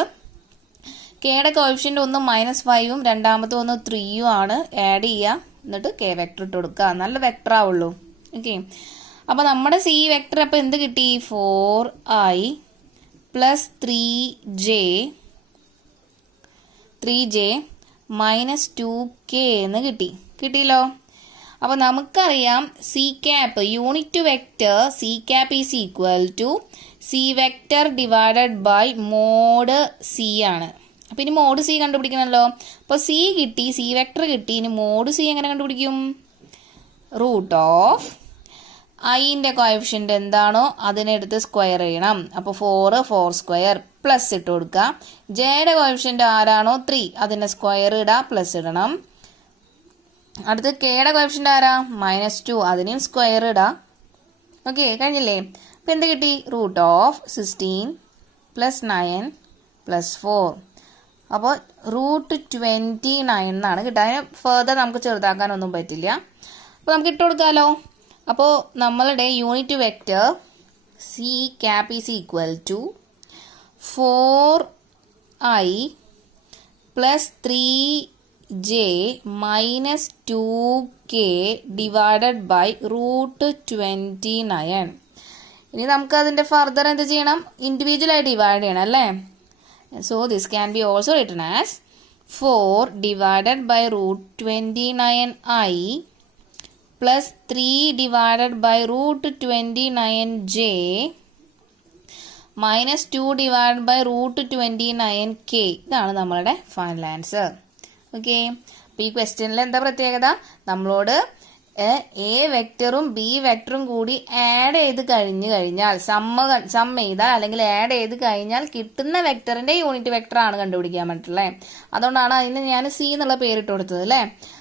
കെയുടെ കോഎഫിഷ്യൻറ്റ് ഒന്ന് -5ഉം രണ്ടാമത്തെ ഒന്ന് 3ഉം ആണ്. ആഡ് ചെയ്യുക, എന്നിട്ട് കെ വെക്ടർ ഇട്ട് കൊടുക്കുക. നല്ല വെക്ടർ ആവുള്ളൂ. ഓക്കെ, അപ്പോൾ നമ്മുടെ സി വെക്ടർ അപ്പോൾ എന്ത് കിട്ടി? 4i plus 3j minus 2k എന്ന് കിട്ടിയല്ലോ. അപ്പോൾ നമുക്കറിയാം C cap unit vector C cap is equal to C vector divided by mod C ആണ്. അപ്പോൾ ഇനി മോഡ് സി കണ്ടുപിടിക്കണമല്ലോ. അപ്പോൾ സി കിട്ടി, സി വെക്ടർ കിട്ടി. ഇനി മോഡ് സി എങ്ങനെ കണ്ടുപിടിക്കും? റൂട്ട് ഓഫ് ഐൻ്റെ കോഎഫിഷ്യൻ്റ് എന്താണോ അതിനെടുത്ത് സ്ക്വയർ ചെയ്യണം. അപ്പോൾ 4 സ്ക്വയർ പ്ലസ് ഇട്ട് കൊടുക്കുക. ജെയുടെ കോഎഫിഷ്യൻ്റ് ആരാണോ 3 അതിൻ്റെ സ്ക്വയർ ഇടുക, പ്ലസ് ഇടണം. അടുത്ത് കെയുടെ കോഎഫിഷ്യൻ്റ് ആരാ? -2 അതിനെയും സ്ക്വയർ ഇടുക. ഓക്കെ, കഴിഞ്ഞില്ലേ? അപ്പോൾ എന്ത് കിട്ടി? Root of 16 plus 9 plus 4. അപ്പോൾ റൂട്ട് 29 എന്നാണ് കിട്ടുക. അതിന് ഫെർദർ നമുക്ക് ചെറുതാക്കാനൊന്നും പറ്റില്ല. അപ്പോൾ നമുക്ക് ഇട്ട് കൊടുക്കാമല്ലോ. അപ്പോൾ നമ്മളുടെ unit vector C cap is equal to 4i plus 3j minus 2k divided by root 29. ഇനി നമുക്ക് അതിൻ്റെ ഫർദർ എന്ത് ചെയ്യണം? ഇൻഡിവിജ്വലായി ഡിവൈഡ് ചെയ്യണം അല്ലേ? So this can be also written as 4 divided by root 29i plus 3 divided by root 29j minus 2 divided by root 29k. ഇതാണ് നമ്മളുടെ final answer. Okay, അപ്പോൾ ഈ ക്വസ്റ്റ്യനിൽ എന്താ പ്രത്യേകത? നമ്മളോട് എ വെക്ടറും ബി വെക്ടറും കൂടി ആഡ് ചെയ്ത് കഴിഞ്ഞാൽ സം ചെയ്താൽ അല്ലെങ്കിൽ ആഡ് ചെയ്ത് കഴിഞ്ഞാൽ കിട്ടുന്ന വെക്ടറിന്റെ യൂണിറ്റ് വെക്ടർ ആണ് കണ്ടുപിടിക്കാൻ പറ്റുള്ളത്. അതുകൊണ്ടാണ് അതിന് ഞാൻ സി എന്നുള്ള പേരിട്ട് കൊടുത്തത് അല്ലേ?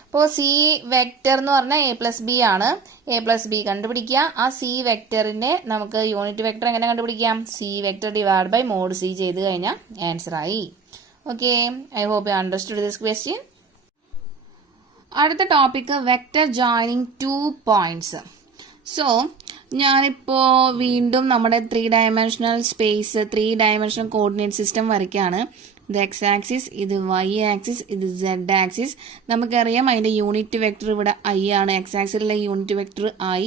അപ്പോൾ സി വെക്റ്റർ എന്ന് പറഞ്ഞാൽ എ പ്ലസ് ബി ആണ്. എ പ്ലസ് ബി കണ്ടുപിടിക്കുക. ആ സി വെക്റ്ററിന്റെ നമുക്ക് യൂണിറ്റ് വെക്റ്റർ എങ്ങനെ കണ്ടുപിടിക്കാം? C vector divide by mod C ചെയ്ത് കഴിഞ്ഞാൽ ആൻസർ ആയി. Okay, I hope you understood this question. അടുത്ത topic vector joining 2 points. So ഞാനിപ്പോൾ വീണ്ടും നമ്മുടെ 3 dimensional space 3 dimensional coordinate system വരയ്ക്കുകയാണ്. ഇത് എക്സ് ആക്സിസ്, ഇത് വൈ ആക്സിസ്, ഇത് സെഡ് ആക്സിസ്. നമുക്കറിയാം അതിന്റെ യൂണിറ്റ് വെക്ടർ ഇവിടെ ഐ ആണ്. എക്സ് ആക്സിലുള്ള യൂണിറ്റ് വെക്ടർ ഐ,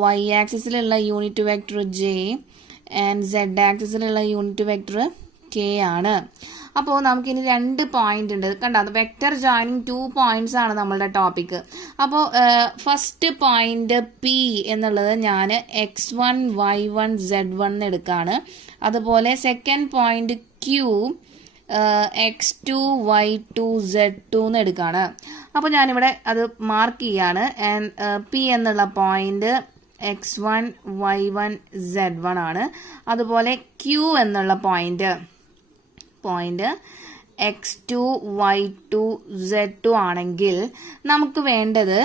വൈ ആക്സിസിലുള്ള unit vector J and Z ആക്സിസിലുള്ള യൂണിറ്റ് വെക്ടർ കെ ആണ്. അപ്പോൾ നമുക്കിനി 2 പോയിന്റ് ഉണ്ട്. കണ്ടോ, വെക്റ്റർ ജോയിനിങ് 2 പോയിന്റ്സ് ആണ് നമ്മളുടെ ടോപ്പിക്. അപ്പോൾ ഫസ്റ്റ് പോയിന്റ് പി എന്നുള്ളത് ഞാൻ x1 y1 z1 എടുക്കാണ്. അതുപോലെ second point Q x2 y2 z2 എന്ന് എടുക്കാണ്. അപ്പോൾ ഞാനിവിടെ അത് മാർക്ക് ചെയ്യാണ്. ആൻഡ് പി എന്നുള്ള പോയിന്റ് x1 y1 z1 ആണ്. അതുപോലെ ക്യൂ എന്നുള്ള പോയിന്റ് x2 y2 z2 ആണെങ്കിൽ നമുക്ക് വേണ്ടത്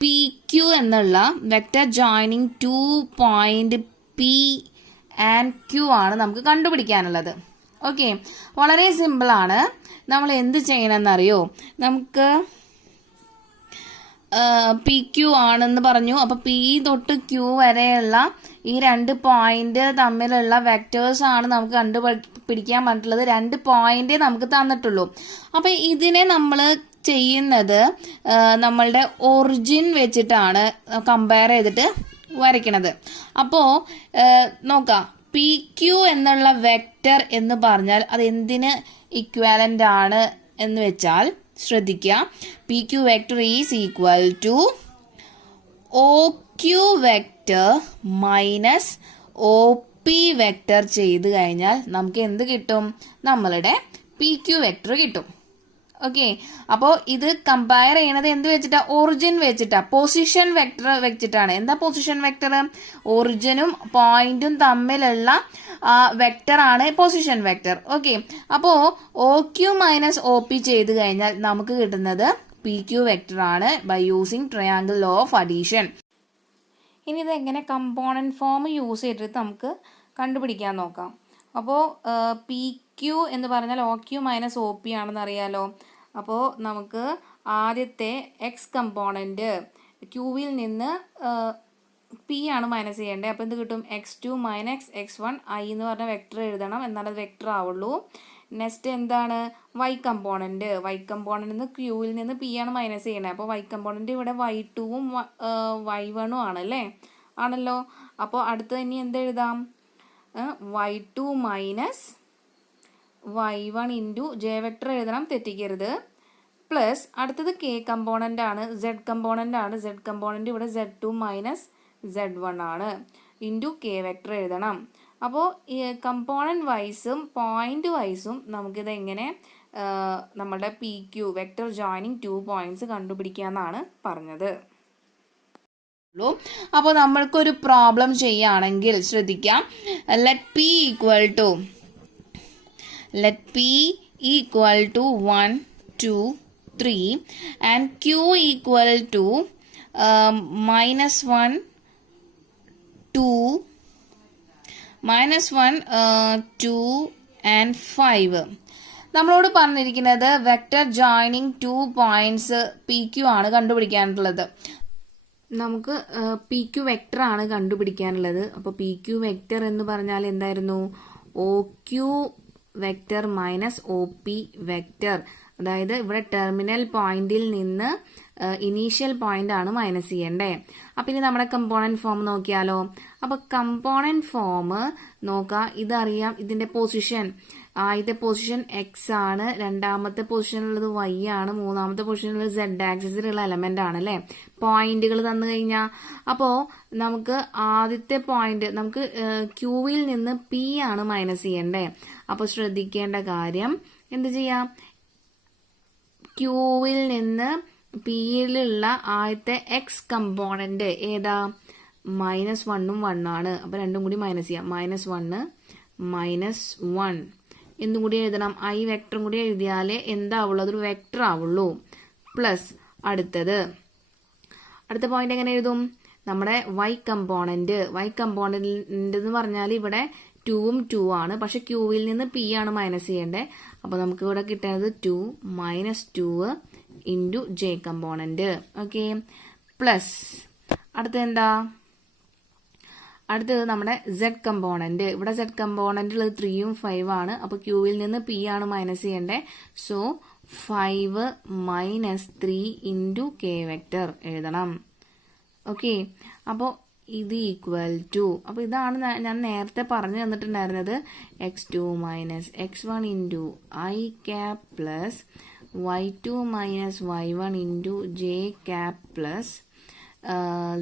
പി ക്യൂ എന്നുള്ള vector joining 2 point P and Q ആണ് നമുക്ക് കണ്ടുപിടിക്കാനുള്ളത്. ഓക്കെ, വളരെ സിമ്പിൾ ആണ്. നമ്മൾ എന്ത് ചെയ്യണമെന്നറിയോ? നമുക്ക് പി ക്യൂ ആണെന്ന് പറഞ്ഞു. അപ്പൊ പി തൊട്ട് ക്യൂ വരെയുള്ള ഈ 2 പോയിന്റ് തമ്മിലുള്ള വെക്ടേഴ്സ് ആണ് നമുക്ക് കണ്ടുപിടിക്കാൻ പറ്റുള്ളത്. 2 പോയിന്റേ നമുക്ക് തന്നിട്ടുള്ളൂ. അപ്പൊ ഇതിനെ നമ്മൾ ചെയ്യുന്നത് നമ്മളുടെ ഒറിജിൻ വെച്ചിട്ടാണ് കമ്പയർ ചെയ്തിട്ട് വരയ്ക്കണത്. അപ്പോ നോക്കാം, പി ക്യൂ എന്നുള്ള വെക്റ്റർ എന്ന് പറഞ്ഞാൽ അത് എന്തിന് ഇക്വാലന്റ് ആണ് എന്ന് വെച്ചാൽ ശ്രദ്ധിക്കുക, P Q vector is equal to O Q vector minus O P vector ചെയ്ത് കഴിഞ്ഞാൽ നമുക്ക് എന്ത് കിട്ടും? നമ്മളുടെ പി ക്യൂ വെക്റ്റർ കിട്ടും. ഓക്കെ, അപ്പോൾ ഇത് കമ്പയർ ചെയ്യണത് എന്ത് വെച്ചിട്ടാ? ഒറിജിൻ വെച്ചിട്ടാ, പൊസിഷൻ വെക്റ്റർ വെച്ചിട്ടാണ്. എന്താ പൊസിഷൻ വെക്റ്റർ? ഒറിജിനും പോയിന്റും തമ്മിലുള്ള വെക്റ്റർ ആണ് പൊസിഷൻ വെക്റ്റർ. ഓക്കെ, അപ്പോ O Q minus O P ചെയ്ത് കഴിഞ്ഞാൽ നമുക്ക് കിട്ടുന്നത് പി ക്യൂ വെക്റ്റർ ആണ് by using triangle law of addition. ഇനി ഇത് എങ്ങനെ കമ്പോണന്റ് ഫോം യൂസ് ചെയ്തിട്ട് നമുക്ക് കണ്ടുപിടിക്കാൻ നോക്കാം. അപ്പോൾ പി ക്യൂ എന്ന് പറഞ്ഞാൽ O Q minus O P ആണെന്ന് അറിയാലോ. അപ്പോൾ നമുക്ക് ആദ്യത്തെ എക്സ് കമ്പോണന്റ് ക്യൂവിൽ നിന്ന് പി ആണ് മൈനസ് ചെയ്യേണ്ടത്. അപ്പോൾ എന്ത് കിട്ടും? x2 മൈനസ് x1 ഐ എന്ന് പറഞ്ഞ വെക്ടർ എഴുതണം, എന്നാലത് വെക്ടർ ആവുള്ളൂ. നെക്സ്റ്റ് എന്താണ്? Y component. വൈ കമ്പോണന്റ് നിന്ന് ക്യൂവിൽ നിന്ന് പി ആണ് മൈനസ് ചെയ്യണത്. അപ്പോൾ വൈ കമ്പോണന്റ് ഇവിടെ y2ഉം y1ഉം ആണല്ലേ, ആണല്ലോ. അപ്പോൾ അടുത്ത് ഇനി എന്തെഴുതാം? y2 minus y1 into J vector എഴുതണം, തെറ്റിക്കരുത്. പ്ലസ് അടുത്തത് കെ കമ്പോണന്റ് ആണ്, സെഡ് കമ്പോണന്റ് ആണ്. സെഡ് കമ്പോണന്റ് ഇവിടെ z2 മൈനസ് z1 ആണ് ഇൻറ്റു കെ വെക്ടർ എഴുതണം. അപ്പോൾ ഈ കമ്പോണന്റ് വൈസും പോയിന്റ് വൈസും നമുക്കിത് എങ്ങനെ നമ്മുടെ P Q vector joining 2 points കണ്ടുപിടിക്കാന്നാണ് പറഞ്ഞത്. അപ്പോൾ നമ്മൾക്കൊരു പ്രോബ്ലം ചെയ്യുകയാണെങ്കിൽ ശ്രദ്ധിക്കാം, let P equal to 1 2 3 and Q equal to -1 2 2 and 5. നമ്മളോട് പറഞ്ഞിരിക്കുന്നത് vector joining 2 points P Q ആണ് കണ്ടുപിടിക്കാനുള്ളത്. നമുക്ക് പി ക്യൂ വെക്ടർ ആണ് കണ്ടുപിടിക്കാനുള്ളത്. അപ്പോൾ പി ക്യൂ വെക്ടർ എന്ന് പറഞ്ഞാൽ എന്തായിരുന്നു? O Q vector minus O P vector. അതായത് ഇവിടെ ടെർമിനൽ പോയിന്റിൽ നിന്ന് ഇനീഷ്യൽ പോയിന്റ് ആണ് മൈനസ് ചെയ്യണ്ടേ. അപ്പൊ ഇനി നമ്മുടെ കമ്പോണന്റ് ഫോം നോക്കിയാലോ. അപ്പൊ കമ്പോണന്റ് ഫോം നോക്കാം, ഇതറിയാം. ഇതിന്റെ പൊസിഷൻ, ആദ്യത്തെ പൊസിഷൻ എക്സ് ആണ്, രണ്ടാമത്തെ പൊസിഷനുള്ളത് വൈ ആണ്, മൂന്നാമത്തെ പൊസിഷനുള്ളത് സെഡ് ആക്സിസിലുള്ള എലമെന്റ് ആണ് അല്ലെ. പോയിന്റുകൾ തന്നു കഴിഞ്ഞാൽ അപ്പോ നമുക്ക് ആദ്യത്തെ പോയിന്റ് നമുക്ക് ക്യൂവിൽ നിന്ന് പി ആണ് മൈനസ് ചെയ്യണ്ടേ. അപ്പൊ ശ്രദ്ധിക്കേണ്ട കാര്യം എന്ത് ചെയ്യാം? ക്യൂവിൽ നിന്ന് പിയിലുള്ള ആദ്യത്തെ എക്സ് കമ്പോണന്റ് ഏതാ? -1ഉം 1 ആണ്. അപ്പൊ രണ്ടും കൂടി മൈനസ് ചെയ്യാം. -1 -1 എന്തും കൂടി എഴുതണം? ഐ വെക്ടറും കൂടി എഴുതിയാലേ എന്താവുള്ളൂ? അതൊരു വെക്ടർ ആവുള്ളൂ. പ്ലസ് അടുത്ത പോയിന്റ് എങ്ങനെ എഴുതും? നമ്മുടെ y കമ്പോണന്റ് എന്ന് പറഞ്ഞാൽ ഇവിടെ 2ഉം 2 ആണ്. പക്ഷെ ക്യൂവിൽ നിന്ന് p ആണ് മൈനസ് ചെയ്യേണ്ടത്. അപ്പൊ നമുക്ക് ഇവിടെ കിട്ടുന്നത് 2 minus 2 into j component. Okay, plus അടുത്തത് നമ്മുടെ z കമ്പോണന്റ്. ഇവിടെ z കമ്പോണന്റ് ഉള്ളത് 3ഉം 5 ആണ്. അപ്പൊ ക്യൂവിൽ നിന്ന് p ആണ് മൈനസ് ചെയ്യേണ്ടത്. So 5 minus 3 into k vector എഴുതണം. ഓക്കെ, അപ്പോൾ ഇത് ഈക്വൽ ടു, അപ്പോൾ ഇതാണ് ഞാൻ നേരത്തെ പറഞ്ഞു തന്നിട്ടുണ്ടായിരുന്നത്, x2 minus x1 into I cap plus y2 minus y1 into J cap plus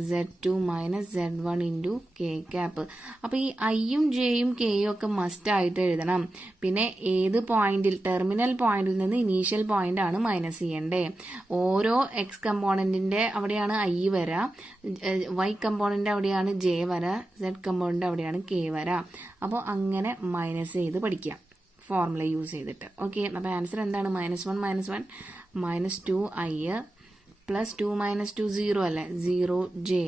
z2 minus z1 into K cap. അപ്പോൾ ഈ ഐയും ജെയും കെയും ഒക്കെ മസ്റ്റ് ആയിട്ട് എഴുതണം. പിന്നെ ഏത് പോയിന്റിൽ, ടെർമിനൽ പോയിന്റിൽ നിന്ന് ഇനീഷ്യൽ പോയിന്റ് ആണ് മൈനസ് ചെയ്യേണ്ടത്. ഓരോ എക്സ് കമ്പോണന്റിന്റെ അവിടെയാണ് ഐ വരാ, വൈ കമ്പോണന്റ് അവിടെയാണ് ജെ വരാ, സെഡ് കമ്പോണന്റ് അവിടെയാണ് കെ വരാ. അപ്പോൾ അങ്ങനെ മൈനസ് ചെയ്ത് പഠിക്കാം ഫോർമുല യൂസ് ചെയ്തിട്ട്. ഓക്കെ, അപ്പോൾ ആൻസർ എന്താണ്? -1 മൈനസ് 2 ഐ പ്ലസ് 2 മൈനസ് 2 0 അല്ലേ, 0 ജെ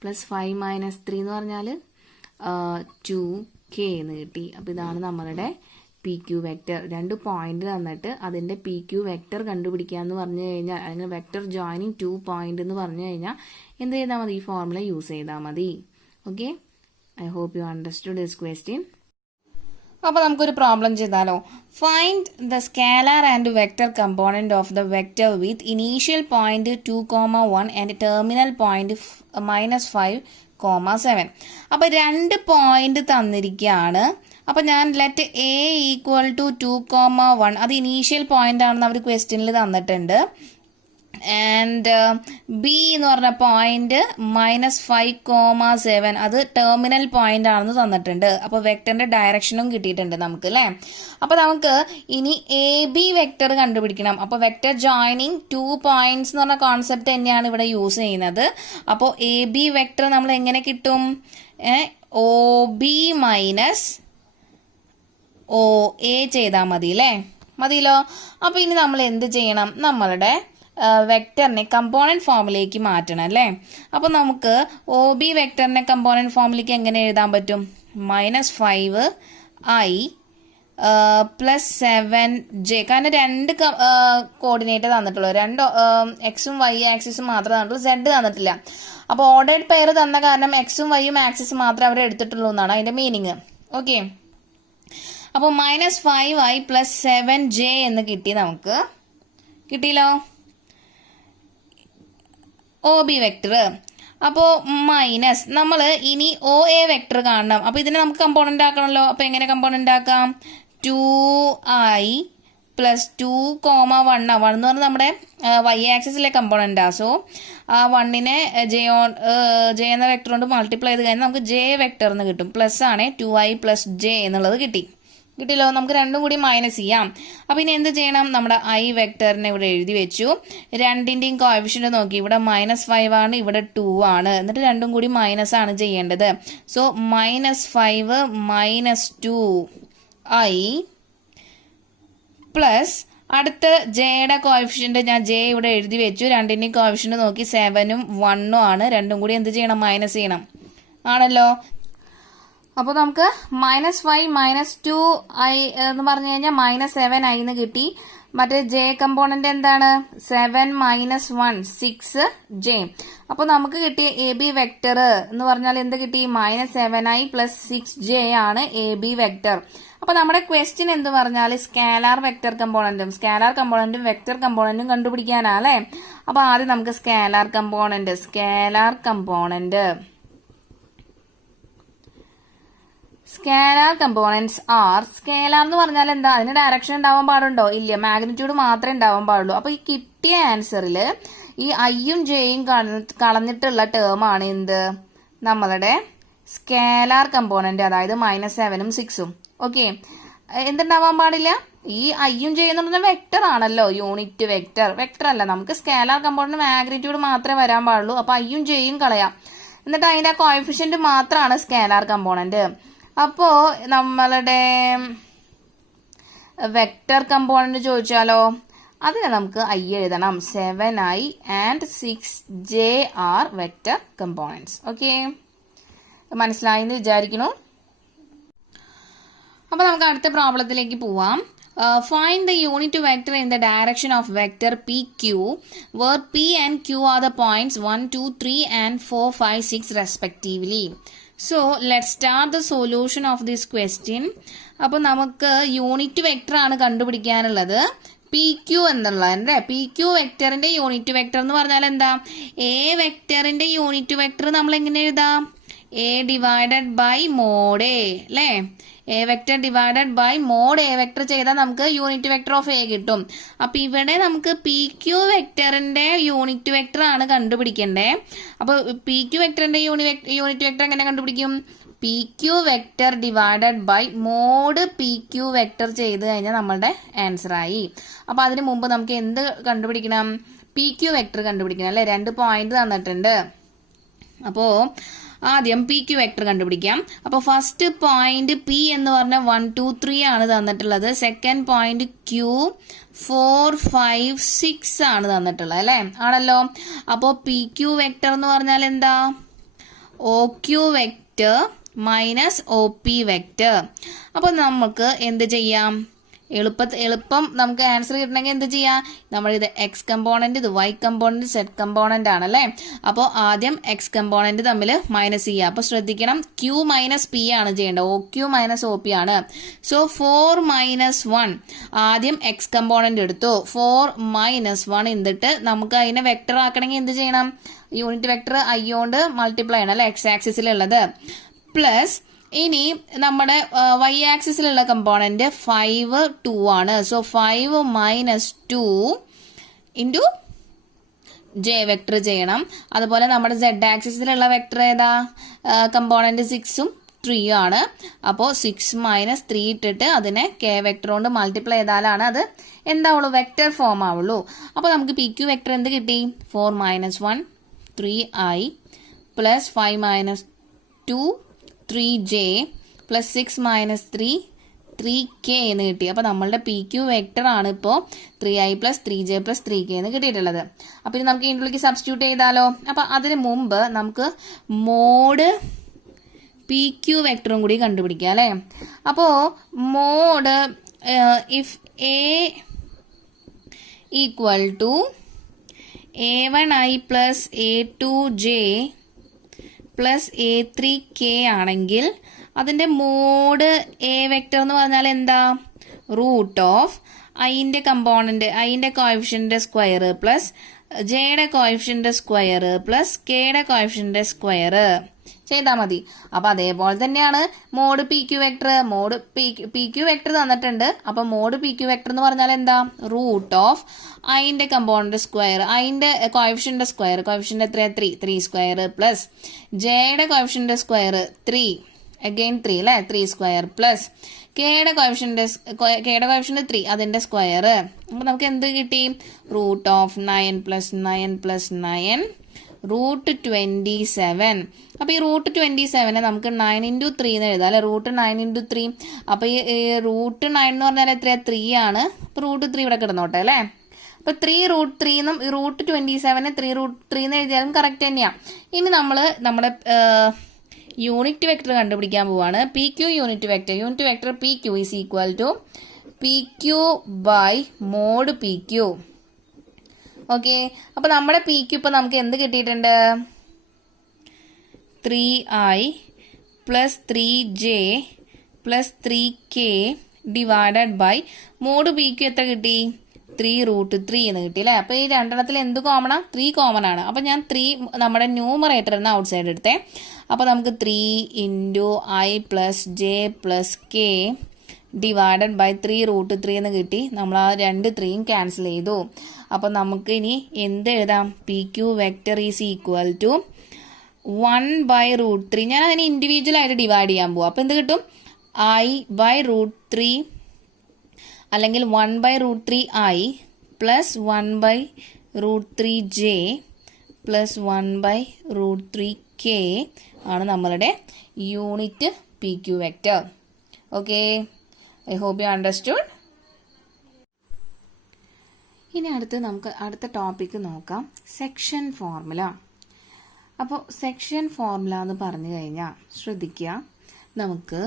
പ്ലസ് 5 മൈനസ് 3 എന്ന് പറഞ്ഞാൽ 2 കെ എന്ന് കിട്ടി. അപ്പോൾ ഇതാണ് നമ്മളുടെ പി ക്യു വെക്റ്റർ. 2 പോയിന്റ് തന്നിട്ട് അതിൻ്റെ പി ക്യു വെക്റ്റർ കണ്ടുപിടിക്കുക എന്ന് പറഞ്ഞു കഴിഞ്ഞാൽ, അല്ലെങ്കിൽ വെക്റ്റർ ജോയിനിങ് 2 പോയിന്റ് എന്ന് പറഞ്ഞു കഴിഞ്ഞാൽ എന്ത് ചെയ്താൽ മതി? ഈ ഫോർമുല യൂസ് ചെയ്താൽ മതി. Okay, I hope you understood this question. അപ്പോൾ നമുക്കൊരു പ്രോബ്ലം ചെയ്താലോ? Find the scalar and vector component of the vector with initial point 2,1 and terminal point -5,7. അപ്പോൾ 2 പോയിന്റ് തന്നിരിക്കുകയാണ്. അപ്പോൾ ഞാൻ ലെറ്റ് എ ഈക്വൽ ടു 2,1, അത് ഇനീഷ്യൽ പോയിന്റ് ആണെന്ന് അവർ ക്വസ്റ്റ്യനിൽ തന്നിട്ടുണ്ട്. ആൻഡ് ബി എന്ന് പറഞ്ഞ പോയിന്റ് -5,7, അത് ടെർമിനൽ പോയിന്റ് ആണെന്ന് തന്നിട്ടുണ്ട്. അപ്പോൾ വെക്ടറിന്റെ ഡയറക്ഷനും കിട്ടിയിട്ടുണ്ട് നമുക്ക്, അല്ലേ? അപ്പോൾ നമുക്ക് ഇനി എ ബി വെക്ടർ കണ്ടുപിടിക്കണം. അപ്പോൾ വെക്ടർ ജോയിനിങ് 2 പോയിന്റ്സ് എന്ന് പറഞ്ഞ കോൺസെപ്റ്റ് തന്നെയാണ് ഇവിടെ യൂസ് ചെയ്യുന്നത്. അപ്പോൾ എ ബി വെക്ടർ നമ്മൾ എങ്ങനെ കിട്ടും? O B minus O A ചെയ്താൽ മതി, അല്ലേ? മതിയല്ലോ. അപ്പോൾ ഇനി നമ്മൾ എന്ത് ചെയ്യണം? നമ്മളുടെ വെക്ടറിനെ കമ്പോണന്റ് ഫോമിലേക്ക് മാറ്റണം, അല്ലേ? അപ്പോൾ നമുക്ക് ഒ ബി വെക്ടറിനെ കമ്പോണന്റ് ഫോമിലേക്ക് എങ്ങനെ എഴുതാൻ പറ്റും? -5 ഐ പ്ലസ് 7 ജെ. കാരണം 2 കോർഡിനേറ്റ് തന്നിട്ടുള്ളൂ, 2 എക്സും വൈ ആക്സിസും മാത്രമേ തന്നിട്ടുള്ളൂ, സെഡ് തന്നിട്ടില്ല. അപ്പോൾ ഓർഡേഡ് പെയർ തന്ന കാരണം എക്സും വൈയും ആക്സിസും മാത്രമേ അവർ എടുത്തിട്ടുള്ളൂ എന്നാണ് അതിന്റെ മീനിങ്. ഓക്കെ, അപ്പോൾ -5 ഐ പ്ലസ് 7 ജെ എന്ന് കിട്ടി. നമുക്ക് കിട്ടിയല്ലോ ഒ ബി വെക്ടർ. അപ്പോൾ മൈനസ് നമ്മൾ ഇനി ഒ എ വെക്ടർ കാണണം. അപ്പോൾ ഇതിനെ നമുക്ക് കമ്പോണന്റ് ആക്കണമല്ലോ. അപ്പോൾ എങ്ങനെ കമ്പോണന്റ് ആക്കാം? 2i പ്ലസ് 2,1 എന്ന് പറഞ്ഞാൽ നമ്മുടെ വൈ ആക്സിസിലെ കമ്പോണന്റാ. സോ ആ 1നെ ജെ എന്ന വെക്ടർ കൊണ്ട് മൾട്ടിപ്ലൈ ചെയ്ത് കഴിഞ്ഞാൽ നമുക്ക് ജെ വെക്ടർ എന്ന് കിട്ടും. പ്ലസ് ആണ് 2i പ്ലസ് ജെ എന്നുള്ളത് കിട്ടിയല്ലോ. നമുക്ക് രണ്ടും കൂടി മൈനസ് ചെയ്യാം. അപ്പം ഇനി എന്ത് ചെയ്യണം? നമ്മുടെ ഐ വെക്ടറിനെ ഇവിടെ എഴുതി വെച്ചു. രണ്ടിൻ്റെയും കോഎഫിഷ്യന്റ് നോക്കി, ഇവിടെ -5 ആണ്, ഇവിടെ 2 ആണ്. എന്നിട്ട് രണ്ടും കൂടി മൈനസ് ആണ് ചെയ്യേണ്ടത്. സോ -5 മൈനസ് 2i പ്ലസ് അടുത്ത ജെയുടെ കോഎഫിഷ്യന്റ് ഞാൻ ജെ ഇവിടെ എഴുതി വെച്ചു. രണ്ടിൻ്റെയും കോഎഫിഷ്യന്റ് നോക്കി 7ഉം 1ഉം ആണ്. രണ്ടും കൂടി എന്ത് ചെയ്യണം? മൈനസ് ചെയ്യണം. ആണല്ലോ. അപ്പോൾ നമുക്ക് -5 മൈനസ് 2i എന്ന് പറഞ്ഞു കഴിഞ്ഞാൽ -7i എന്ന് കിട്ടി. മറ്റേ ജെ കമ്പോണന്റ് എന്താണ്? 7 മൈനസ് 1 6j. അപ്പോൾ നമുക്ക് കിട്ടിയ എ ബി വെക്ടർ എന്ന് പറഞ്ഞാൽ എന്ത് കിട്ടി? -7i പ്ലസ് 6j ആണ് എ ബി വെക്ടർ. അപ്പോൾ നമ്മുടെ ക്വസ്റ്റ്യൻ എന്ത് പറഞ്ഞാൽ സ്കാലാർ വെക്ടർ കമ്പോണന്റും വെക്ടർ കമ്പോണന്റും കണ്ടുപിടിക്കാനാ, അല്ലേ? അപ്പോൾ ആദ്യം നമുക്ക് scalar component scalar components R. Scalar എന്ന് പറഞ്ഞാൽ എന്താ? അതിന് ഡയറക്ഷൻ ഉണ്ടാവാൻ പാടുണ്ടോ? ഇല്ല, മാഗ്നിറ്റ്യൂഡ് മാത്രമേ ഉണ്ടാവാൻ പാടുള്ളൂ. അപ്പൊ ഈ കിട്ടിയ ആൻസറിൽ ഈ ഐയും ജെയും കളഞ്ഞിട്ടുള്ള ടേം ആണ് എന്ത്? നമ്മളുടെ സ്കേലാർ കമ്പോണന്റ്, അതായത് -7ഉം 6ഉം. ഓക്കെ, എന്തുണ്ടാവാൻ പാടില്ല? ഈ ഐയും ജെയും എന്ന് പറഞ്ഞാൽ വെക്ടർ ആണല്ലോ, യൂണിറ്റ് വെക്ടർ അല്ല. നമുക്ക് സ്കേലാർ കമ്പോണന്റ് മാഗ്നിറ്റ്യൂഡ് മാത്രമേ വരാൻ പാടുള്ളൂ. അപ്പൊ ഐയും ജെയും കളയാം. എന്നിട്ട് അതിന്റെ കോഎഫിഷ്യന്റ് മാത്രമാണ് സ്കേലാർ കമ്പോണന്റ്. അപ്പോ നമ്മളുടെ വെക്ടർ കമ്പോണന്റ് ചോദിച്ചാലോ, അതിന് നമുക്ക് ഐ എഴുതണം. 7i and 6j are vector components. Okay, മനസ്സിലായെന്ന് വിചാരിക്കുന്നു. അപ്പൊ നമുക്ക് അടുത്ത പ്രോബ്ലത്തിലേക്ക് പോവാം. Find the unit vector in the direction of vector PQ where P and Q are the points 1, 2, 3 and 4, 5, 6 respectively. So let's start the solution of this question. അപ്പോൾ നമുക്ക് unit vector ആണ് കണ്ടുപിടിക്കാനുള്ളത്. P Q എന്നുള്ളതിന്റെ P Q വെക്ടറിന്റെ unit vector എന്ന് പറഞ്ഞാൽ എന്താ? A വെക്ടറിന്റെ unit vector നമ്മൾ എങ്ങനെ എഴുതാം? A divided by mod A അല്ലേ? A vector divided by mod A vector ചെയ്താൽ നമുക്ക് യൂണിറ്റ് വെക്ടർ ഓഫ് എ കിട്ടും. അപ്പൊ ഇവിടെ നമുക്ക് പി ക്യു വെക്ടറിന്റെ യൂണിറ്റ് വെക്ടർ ആണ് കണ്ടുപിടിക്കണ്ടേ. അപ്പൊ പി ക്യു വെക്ടറിന്റെ യൂണിറ്റ് വെക്ടർ എങ്ങനെ കണ്ടുപിടിക്കും? P Q vector divided by mod P Q vector ചെയ്ത് കഴിഞ്ഞാൽ നമ്മളുടെ ആൻസർ ആയി. അപ്പൊ അതിന് മുമ്പ് നമുക്ക് എന്ത് കണ്ടുപിടിക്കണം? പി ക്യു വെക്ടർ കണ്ടുപിടിക്കണം അല്ലെ? 2 പോയിന്റ് തന്നിട്ടുണ്ട്. അപ്പോ ആദ്യം പി ക്യു വെക്ടർ കണ്ടുപിടിക്കാം. അപ്പൊ ഫസ്റ്റ് പോയിന്റ് പി എന്ന് പറഞ്ഞ 1, 2, 3 ആണ് തന്നിട്ടുള്ളത്. സെക്കൻഡ് പോയിന്റ് ക്യൂ 4, 5, 6 ആണ് തന്നിട്ടുള്ളത് അല്ലെ? ആണല്ലോ. അപ്പോ പി ക്യു വെക്ടർ എന്ന് പറഞ്ഞാൽ എന്താ? O Q vector minus O P vector. അപ്പൊ നമുക്ക് എന്ത് ചെയ്യാം? എളുപ്പം നമുക്ക് ആൻസർ കിട്ടണമെങ്കിൽ എന്ത് ചെയ്യാം? നമ്മളിത് എക്സ് കമ്പോണന്റ്, ഇത് വൈ കമ്പോണന്റ്, സെഡ് കമ്പോണന്റ് ആണല്ലേ. അപ്പോൾ ആദ്യം എക്സ് കമ്പോണന്റ് തമ്മിൽ മൈനസ് ചെയ്യുക. അപ്പൊ ശ്രദ്ധിക്കണം, ക്യൂ മൈനസ് പി ആണ് ചെയ്യേണ്ടത്. O Q minus O P ആണ്. സോ 4 മൈനസ് 1 ആദ്യം എക്സ് കമ്പോണന്റ് എടുത്തു. 4 മൈനസ് 1 എന്നിട്ട് നമുക്ക് അതിനെ വെക്ടർ ആക്കണമെങ്കിൽ എന്ത് ചെയ്യണം? യൂണിറ്റ് വെക്ടർ ഐ കൊണ്ട് മൾട്ടിപ്ലൈ ആണ് അല്ലെ? എക്സ് ആക്സിസിലുള്ളത്. പ്ലസ് ഇനി നമ്മുടെ വൈ ആക്സിസിലുള്ള കമ്പോണന്റ് 5, 2 ആണ്. So 5 minus 2 into J vector ചെയ്യണം. അതുപോലെ നമ്മുടെ സെഡ് ആക്സിസിലുള്ള വെക്ടർ ഏതാ? കമ്പോണന്റ് 6ഉം 3ഉം ആണ്. അപ്പോൾ 6 മൈനസ് 3 ഇട്ടിട്ട് അതിനെ കെ വെക്ടർ കൊണ്ട് മൾട്ടിപ്ലൈ ചെയ്താലാണ് അത് എന്താവുള്ളൂ? വെക്ടർ ഫോം ആവുള്ളൂ. അപ്പോൾ നമുക്ക് പി ക്യു വെക്ടർ എന്ത് കിട്ടി? 4 minus 1 3i plus 5 minus 2 3j plus 6 minus 3 3k എന്ന് കിട്ടി. അപ്പൊ നമ്മളുടെ പി ക്യു വെക്ടർ ആണ് ഇപ്പോ 3i plus 3j plus 3k എന്ന് കിട്ടിയിട്ടുള്ളത്. അപ്പൊ ഇനി നമുക്ക് ഇതിലേക്ക് സബ്സ്റ്റിറ്റ്യൂട്ട് ചെയ്താലോ? അപ്പൊ അതിന് മുമ്പ് നമുക്ക് മോഡ് പി ക്യു വെക്ടറും കൂടി കണ്ടുപിടിക്കാം അല്ലെ? അപ്പോ mod if A equal to a1i plus a2j plus a3k ആണെങ്കിൽ അതിന്റെ മോഡ് എ വെക്ടർ എന്ന് പറഞ്ഞാൽ എന്താ? റൂട്ട് ഓഫ് ഐന്റെ കമ്പോണന്റ്, ഐന്റെ കോഎഫിഷ്യന്റ് സ്ക്വയർ പ്ലസ് ജെയുടെ കോഎഫിഷ്യന്റ് സ്ക്വയർ പ്ലസ് കെയുടെ കോഎഫിഷ്യന്റ് സ്ക്വയർ ചെയ്താൽ മതി. അപ്പൊ അതേപോലെ തന്നെയാണ് mod P Q vector. Mod P Q vector തന്നിട്ടുണ്ട്. അപ്പൊ മോഡ് പി ക്യു വെക്ടർ എന്ന് പറഞ്ഞാൽ എന്താ? റൂട്ട് ഓഫ് ഐന്റെ കമ്പോണന്റ് സ്ക്വയർ, ഐന്റെ കോഎഫിഷ്യന്റ് സ്ക്വയർ, കോഎഫിഷ്യന്റ് എത്രയാ? 3 സ്ക്വയർ പ്ലസ് ജെയുടെ കോഎഫിഷ്യന്റ് സ്ക്വയർ 3 അഗൈൻ 3 അല്ലെ? 3 സ്ക്വയർ പ്ലസ് കെയുടെ കോഎഫിഷ്യന്റ് 3 അതിന്റെ സ്ക്വയർ. അപ്പൊ നമുക്ക് എന്ത് കിട്ടി? Root of 9 plus 9 plus 9 root 27. അപ്പൊ ഈ റൂട്ട് 27 നമുക്ക് 9 ഇൻറ്റു 3 എന്ന് എഴുതാം അല്ലെ? Root 9 into 3. അപ്പൊ ഈ റൂട്ട് 9 എന്ന് പറഞ്ഞാൽ എത്രയാ? 3 ആണ്. അപ്പൊ റൂട്ട് 3 ഇവിടെ കിടന്നോട്ടെ അല്ലെ? അപ്പൊ 3 റൂട്ട് 3 എന്നും റൂട്ട് 27 3 റൂട്ട് 3 എന്ന് എഴുതിയാലും കറക്റ്റ് തന്നെയാ. ഇനി നമ്മൾ നമ്മുടെ യൂണിറ്റ് വെക്ടർ കണ്ടുപിടിക്കാൻ പോവാണ്. P Q unit vector P Q is equal to P Q by mod P Q. Okay, അപ്പൊ നമ്മുടെ പി ക്യു ഇപ്പൊ നമുക്ക് എന്ത് കിട്ടിയിട്ടുണ്ട്? 3i plus 3j plus 3k divided by mod P Q എത്ര കിട്ടി? 3 റൂട്ട് 3 എന്ന് കിട്ടി അല്ലെ? അപ്പൊ ഈ രണ്ടെണ്ണത്തിൽ എന്ത് കോമണാ? 3 കോമൺ ആണ്. അപ്പൊ ഞാൻ 3 നമ്മുടെ ന്യൂമറേറ്ററിന് ഔട്ട് സൈഡ് എടുത്തേ. അപ്പൊ നമുക്ക് 3 into I plus J plus K divided by 3 root 3 എന്ന് കിട്ടി. നമ്മൾ ആ 2 3യും ക്യാൻസൽ ചെയ്തു. അപ്പൊ നമുക്ക് ഇനി എന്ത് എഴുതാം? P Q vector is equal to 1 by root 3. ഞാൻ അതിനെ ഇൻഡിവിജ്വൽ ആയിട്ട് ഡിവൈഡ് ചെയ്യാൻ പോവാം. അപ്പൊ എന്ത് കിട്ടും? ഐ ബൈ റൂട്ട് 3 അല്ലെങ്കിൽ 1 by root 3 I plus 1 by root 3 J plus 1 by root 3 K ആണ് നമ്മളുടെ unit P Q vector. Okay, I hope you understood. ഇനി നമുക്ക് അടുത്ത ടോപ്പിക്ക് നോക്കാം, സെക്ഷൻ ഫോർമുല. അപ്പോൾ സെക്ഷൻ ഫോർമുല എന്ന് പറഞ്ഞു കഴിഞ്ഞാൽ ശ്രദ്ധിക്കുക, നമുക്ക്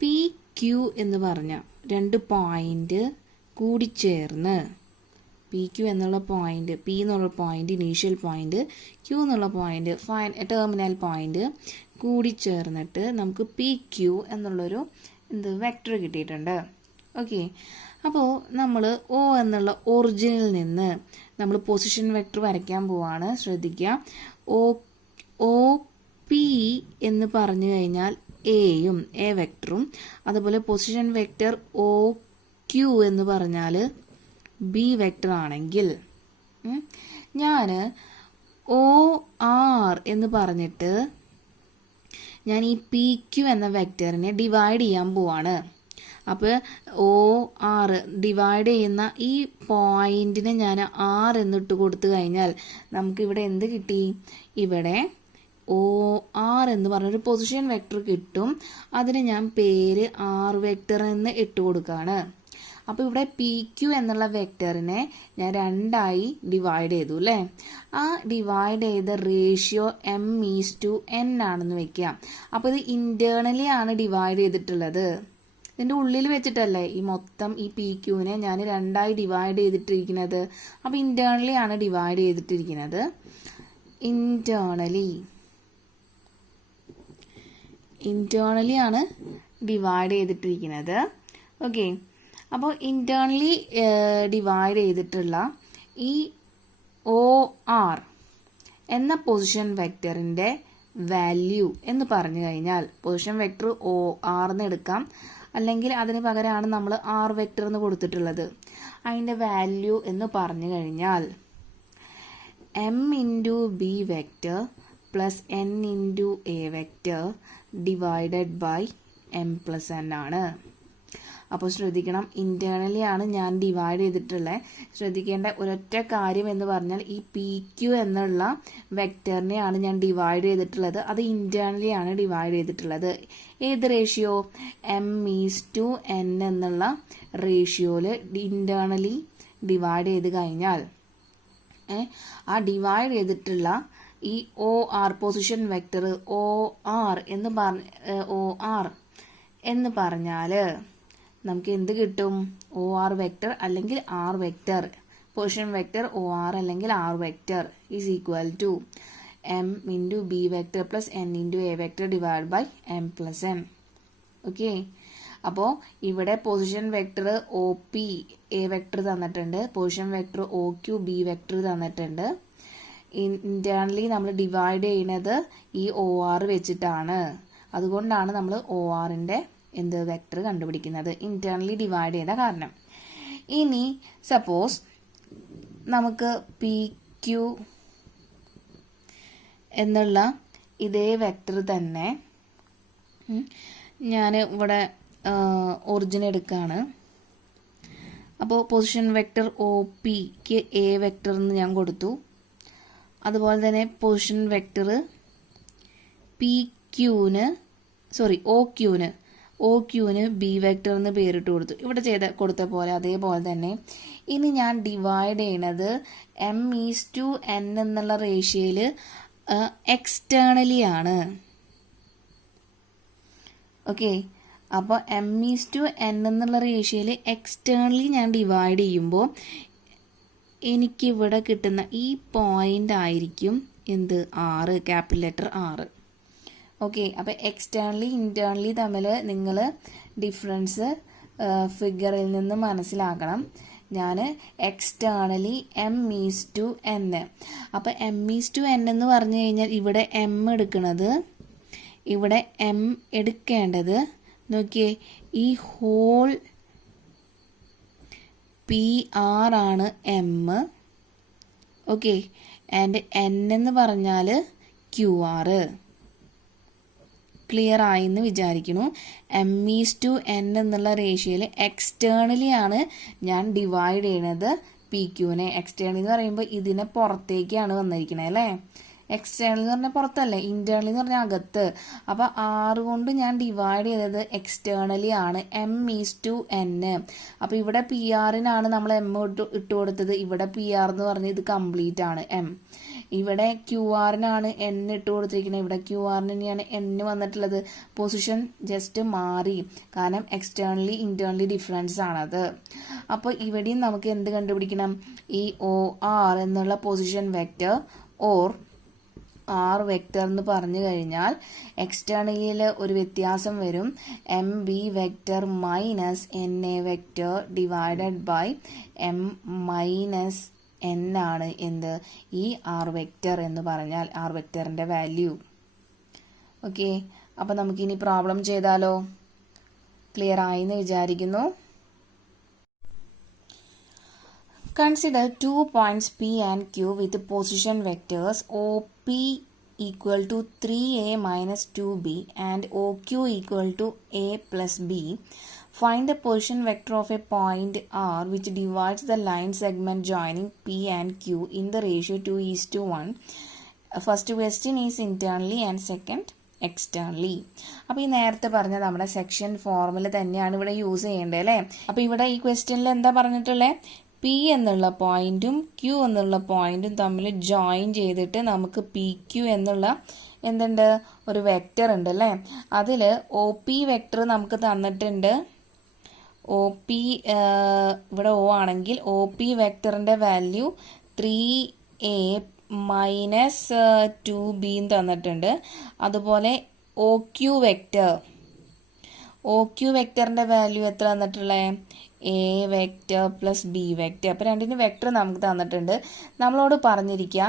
പി ക്യു എന്ന് പറഞ്ഞ 2 പോയിന്റ് കൂടിച്ചേർന്ന് പി ക്യു എന്നുള്ള പോയിന്റ്, പി എന്നുള്ള പോയിന്റ് ഇനീഷ്യൽ പോയിന്റ്, ക്യു എന്നുള്ള പോയിന്റ് ടെർമിനൽ പോയിന്റ് കൂടിച്ചേർന്നിട്ട് നമുക്ക് പി ക്യു എന്നുള്ളൊരു വെക്ടർ കിട്ടിയിട്ടുണ്ട്. ഓക്കെ, അപ്പോൾ നമ്മൾ ഒ എന്നുള്ള ഒറിജിനിൽ നിന്ന് നമ്മൾ പൊസിഷൻ വെക്ടർ വരയ്ക്കാൻ പോവാണ്. ശ്രദ്ധിക്കുക, ഒ പി എന്ന് പറഞ്ഞു കഴിഞ്ഞാൽ എയും എ വെക്ടറും, അതുപോലെ പൊസിഷൻ വെക്ടർ ഒ ക്യു എന്ന് പറഞ്ഞാൽ ബി വെക്ടർ ആണെങ്കിൽ ഞാൻ ഒ ആർ എന്ന് പറഞ്ഞിട്ട് ഞാൻ ഈ പി ക്യു എന്ന വെക്ടറിനെ ഡിവൈഡ് ചെയ്യാൻ പോവാണ്. അപ്പോൾ ഒ ആർ ഡിവൈഡ് ചെയ്യുന്ന ഈ പോയിന്റിനെ ഞാൻ ആർ എന്നിട്ട് കൊടുത്തു കഴിഞ്ഞാൽ നമുക്കിവിടെ എന്ത് കിട്ടി? ഇവിടെ ഒ ആർ എന്ന് പറഞ്ഞൊരു പൊസിഷൻ വെക്ടർ കിട്ടും. അതിന് ഞാൻ പേര് ആർ വെക്ടർ എന്ന് ഇട്ട് കൊടുക്കുകയാണ്. അപ്പോൾ ഇവിടെ പി ക്യു എന്നുള്ള വെക്ടറിനെ ഞാൻ 2ആയി ഡിവൈഡ് ചെയ്തു അല്ലേ. ആ ഡിവൈഡ് ചെയ്ത റേഷ്യോ m:n ആണെന്ന് വെക്കുക. അപ്പോൾ ഇത് ഇന്റേണലി ആണ് ഡിവൈഡ് ചെയ്തിട്ടുള്ളത്. ഇതിൻ്റെ ഉള്ളിൽ വെച്ചിട്ടല്ലേ ഈ മൊത്തം ഈ പി ക്യൂവിനെ ഞാൻ 2ആയി ഡിവൈഡ് ചെയ്തിട്ടിരിക്കുന്നത്. അപ്പോൾ ഇന്റേണലി ആണ് ഡിവൈഡ് ചെയ്തിട്ടിരിക്കുന്നത്. ഇന്റേണലി ആണ് ഡിവൈഡ് ചെയ്തിട്ടിരിക്കുന്നത്. ഓക്കെ, അപ്പോൾ ഇന്റേണലി ഡിവൈഡ് ചെയ്തിട്ടുള്ള ഈ ഒ ആർ എന്ന പൊസിഷൻ വെക്ടറിൻ്റെ വാല്യൂ എന്ന് പറഞ്ഞു കഴിഞ്ഞാൽ പൊസിഷൻ വെക്ടർ ഒ ആർ എന്ന് എടുക്കാം, അല്ലെങ്കിൽ അതിന് പകരമാണ് നമ്മൾ ആർ വെക്ടർ എന്ന് കൊടുത്തിട്ടുള്ളത്. അതിൻ്റെ വാല്യൂ എന്ന് പറഞ്ഞു കഴിഞ്ഞാൽ m×b vector plus n×a vector divided by m+n ആണ്. അപ്പോൾ ശ്രദ്ധിക്കണം, ഇന്റേണലി ആണ് ഞാൻ ഡിവൈഡ് ചെയ്തിട്ടുള്ളത്. ശ്രദ്ധിക്കേണ്ട ഒരൊറ്റ കാര്യം എന്ന് പറഞ്ഞാൽ ഈ പി ക്യു എന്നുള്ള വെക്ടറിനെയാണ് ഞാൻ ഡിവൈഡ് ചെയ്തിട്ടുള്ളത്. അത് ഇന്റേണലി ആണ് ഡിവൈഡ് ചെയ്തിട്ടുള്ളത്. ഏത് റേഷ്യോ? m:n എന്നുള്ള റേഷ്യോയിൽ ഇന്റേണലി ഡിവൈഡ് ചെയ്ത് കഴിഞ്ഞാൽ ആ ഡിവൈഡ് ചെയ്തിട്ടുള്ള ഈ O R position vector O R എന്ന് പറഞ്ഞാൽ നമുക്ക് എന്ത് കിട്ടും? ഒ ആർ വെക്ടർ അല്ലെങ്കിൽ R vector, position vector O R അല്ലെങ്കിൽ R vector is equal to m×b vector plus n×a vector divide by m+n. Okay, അപ്പോൾ ഇവിടെ position vector O P A vector തന്നിട്ടുണ്ട്, position vector O Q B vector തന്നിട്ടുണ്ട്. Internally നമ്മൾ divide ചെയ്യുന്നത് ഈ O R വെച്ചിട്ടാണ്. അതുകൊണ്ടാണ് നമ്മൾ ഒ ആറിൻ്റെ വെക്ടർ കണ്ടുപിടിക്കുന്നത്, ഇന്റേണലി ഡിവൈഡ് ചെയ്ത കാരണം. ഇനി സപ്പോസ് നമുക്ക് പി ക്യു എന്നുള്ള ഇതേ വെക്ടർ തന്നെ ഞാൻ ഇവിടെ ഒറിജിൻ എടുക്കുകയാണ്. അപ്പോൾ പൊസിഷൻ വെക്ടർ ഒ പിക്ക് എ വെക്ടർ എന്ന് ഞാൻ കൊടുത്തു. അതുപോലെ തന്നെ പൊസിഷൻ വെക്ടർ പി ക്യൂന് ഒ ക്യൂന് ബി വെക്ടർ എന്ന് പേരിട്ട് കൊടുത്തു. ഇവിടെ കൊടുത്ത പോലെ അതേപോലെ തന്നെ ഇനി ഞാൻ ഡിവൈഡ് ചെയ്യണത് m:n എന്നുള്ള റേഷ്യോയിൽ എക്സ്റ്റേണലി ആണ്. ഓക്കെ, അപ്പോൾ m:n എന്നുള്ള റേഷ്യോയിൽ എക്സ്റ്റേണലി ഞാൻ ഡിവൈഡ് ചെയ്യുമ്പോൾ എനിക്കിവിടെ കിട്ടുന്ന ഈ പോയിന്റ് ആയിരിക്കും ആറ്, ക്യാപിറ്റൽ ലെറ്റർ ആറ്. ഓക്കെ, അപ്പോൾ എക്സ്റ്റേണലി ഇന്റേണലി തമ്മിൽ നിങ്ങൾ ഡിഫറൻസ് ഫിഗറിൽ നിന്ന് മനസ്സിലാക്കണം. ഞാൻ എക്സ്റ്റേണലി m:n, അപ്പോൾ m:n എന്ന് പറഞ്ഞു കഴിഞ്ഞാൽ ഇവിടെ m എടുക്കുന്നത്, ഇവിടെ m എടുക്കേണ്ടത് നോക്കിയേ ഈ ഹോൾ PR ആണ് m. ഓക്കെ, ആൻഡ് n എന്ന് പറഞ്ഞാൽ QR. ക്ലിയർ ആയി എന്ന് വിചാരിക്കുന്നു. m:n എന്നുള്ള റേഷ്യോയിൽ എക്സ്റ്റേണലി ആണ് ഞാൻ ഡിവൈഡ് ചെയ്യണത് പി ക്യൂവിനെ. എക്സ്റ്റേണലി എന്ന് പറയുമ്പോൾ ഇതിനെ പുറത്തേക്കാണ് വന്നിരിക്കുന്നത് അല്ലേ. എക്സ്റ്റേണൽ എന്ന് പറഞ്ഞാൽ പുറത്തല്ലേ, ഇന്റേണലി എന്ന് പറഞ്ഞാൽ അകത്ത്. അപ്പൊ 6 കൊണ്ട് ഞാൻ ഡിവൈഡ് ചെയ്തത് എക്സ്റ്റേണലി ആണ്, m/n. അപ്പൊ ഇവിടെ PR-നാണ് നമ്മൾ m ഇട്ട് കൊടുത്തത്, ഇവിടെ PR എന്ന് പറഞ്ഞ് ഇത് കംപ്ലീറ്റ് ആണ് m. ഇവിടെ QR-നാണ് n ഇട്ട് കൊടുത്തിരിക്കുന്നത്, ഇവിടെ QR-ന് തന്നെയാണ് n വന്നിട്ടുള്ളത്. പൊസിഷൻ ജസ്റ്റ് മാറി, കാരണം എക്സ്റ്റേണലി ഇന്റേണലി ഡിഫറൻസ് ആണത്. അപ്പോൾ ഇവിടെയും നമുക്ക് എന്ത് കണ്ടുപിടിക്കണം, ഈ OR എന്നുള്ള position vector or R vector എന്ന് പറഞ്ഞു കഴിഞ്ഞാൽ എക്സ്റ്റേണലിയിൽ ഒരു വ്യത്യാസം വരും, MB vector minus NA vector divided by M minus n ആണ് എന്ത്, ഈ R വെക്റ്റർ എന്ന് പറഞ്ഞാൽ R വെക്റ്ററിന്റെ വാല്യൂ. ഓക്കെ, അപ്പം നമുക്കിനി പ്രോബ്ലം ചെയ്താലോ? ക്ലിയർ ആയി എന്ന് വിചാരിക്കുന്നു. Consider 2 points P and Q with position vectors OP equal to 3A minus 2B and OQ equal to A plus B. Find the position vector of a point R which divides the line segment joining P and Q in the ratio 2:1. First question is internally and second externally. അപ്പോൾ ഈ നേരത്തെ പറഞ്ഞ നമ്മുടെ section formula തന്നെയാണ് ഇവിടെ use ചെയ്യേണ്ടത് അല്ലേ. അപ്പോൾ ഇവിടെ ഈ ക്വസ്റ്റ്യനിൽ എന്താ പറഞ്ഞിട്ടുള്ളത്, P എന്നുള്ള പോയിന്റും Q എന്നുള്ള പോയിന്റും തമ്മിൽ ജോയിൻ ചെയ്തിട്ട് നമുക്ക് PQ എന്നുള്ള എന്തുണ്ട്, ഒരു വെക്റ്റർ ഉണ്ട് അല്ലേ. അതിൽ OP വെക്റ്റർ നമുക്ക് തന്നിട്ടുണ്ട്. OP ഇവിടെ O ആണെങ്കിൽ OP വെക്റ്ററിന്റെ വാല്യൂ 3A മൈനസ് 2B തന്നിട്ടുണ്ട്. അതുപോലെ OQ വെക്റ്ററിന്റെ വാല്യൂ എത്ര തന്നിട്ടുള്ളത്, A vector plus B vector. അപ്പോൾ രണ്ടിന് വെക്റ്റർ നമുക്ക് തന്നിട്ടുണ്ട്. നമ്മളോട് പറഞ്ഞിരിക്കുക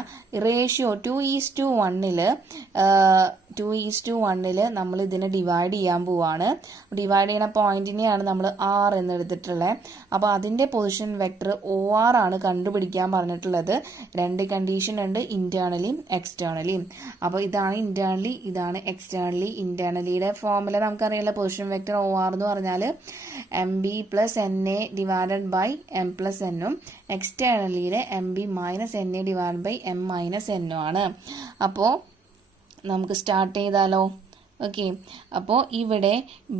റേഷ്യോ 2:1 നമ്മൾ ഇതിനെ ഡിവൈഡ് ചെയ്യാൻ പോവാണ്. ഡിവൈഡ് ചെയ്യുന്ന പോയിന്റിനെയാണ് നമ്മൾ R എന്ന് എടുത്തിട്ടുള്ളത്. അപ്പോൾ അതിൻ്റെ പൊസിഷൻ വെക്റ്റർ OR ആണ് കണ്ടുപിടിക്കാൻ പറഞ്ഞിട്ടുള്ളത്. രണ്ട് കണ്ടീഷൻ ഉണ്ട്, ഇന്റേണലിയും എക്സ്റ്റേണലിയും. അപ്പോൾ ഇതാണ് ഇന്റേണലി, ഇതാണ് എക്സ്റ്റേണലി. ഇന്റേണലിയുടെ ഫോർമുല നമുക്കറിയാലോ, പൊസിഷൻ വെക്റ്റർ OR എന്ന് പറഞ്ഞാൽ MB plus NA divided by M plus N-ഉം എക്സ്റ്റേണലിയിലെ MB minus NA divide by M minus N-ഉം ആണ്. അപ്പോൾ നമുക്ക് സ്റ്റാർട്ട് ചെയ്താലോ. ഓക്കെ, അപ്പോൾ ഇവിടെ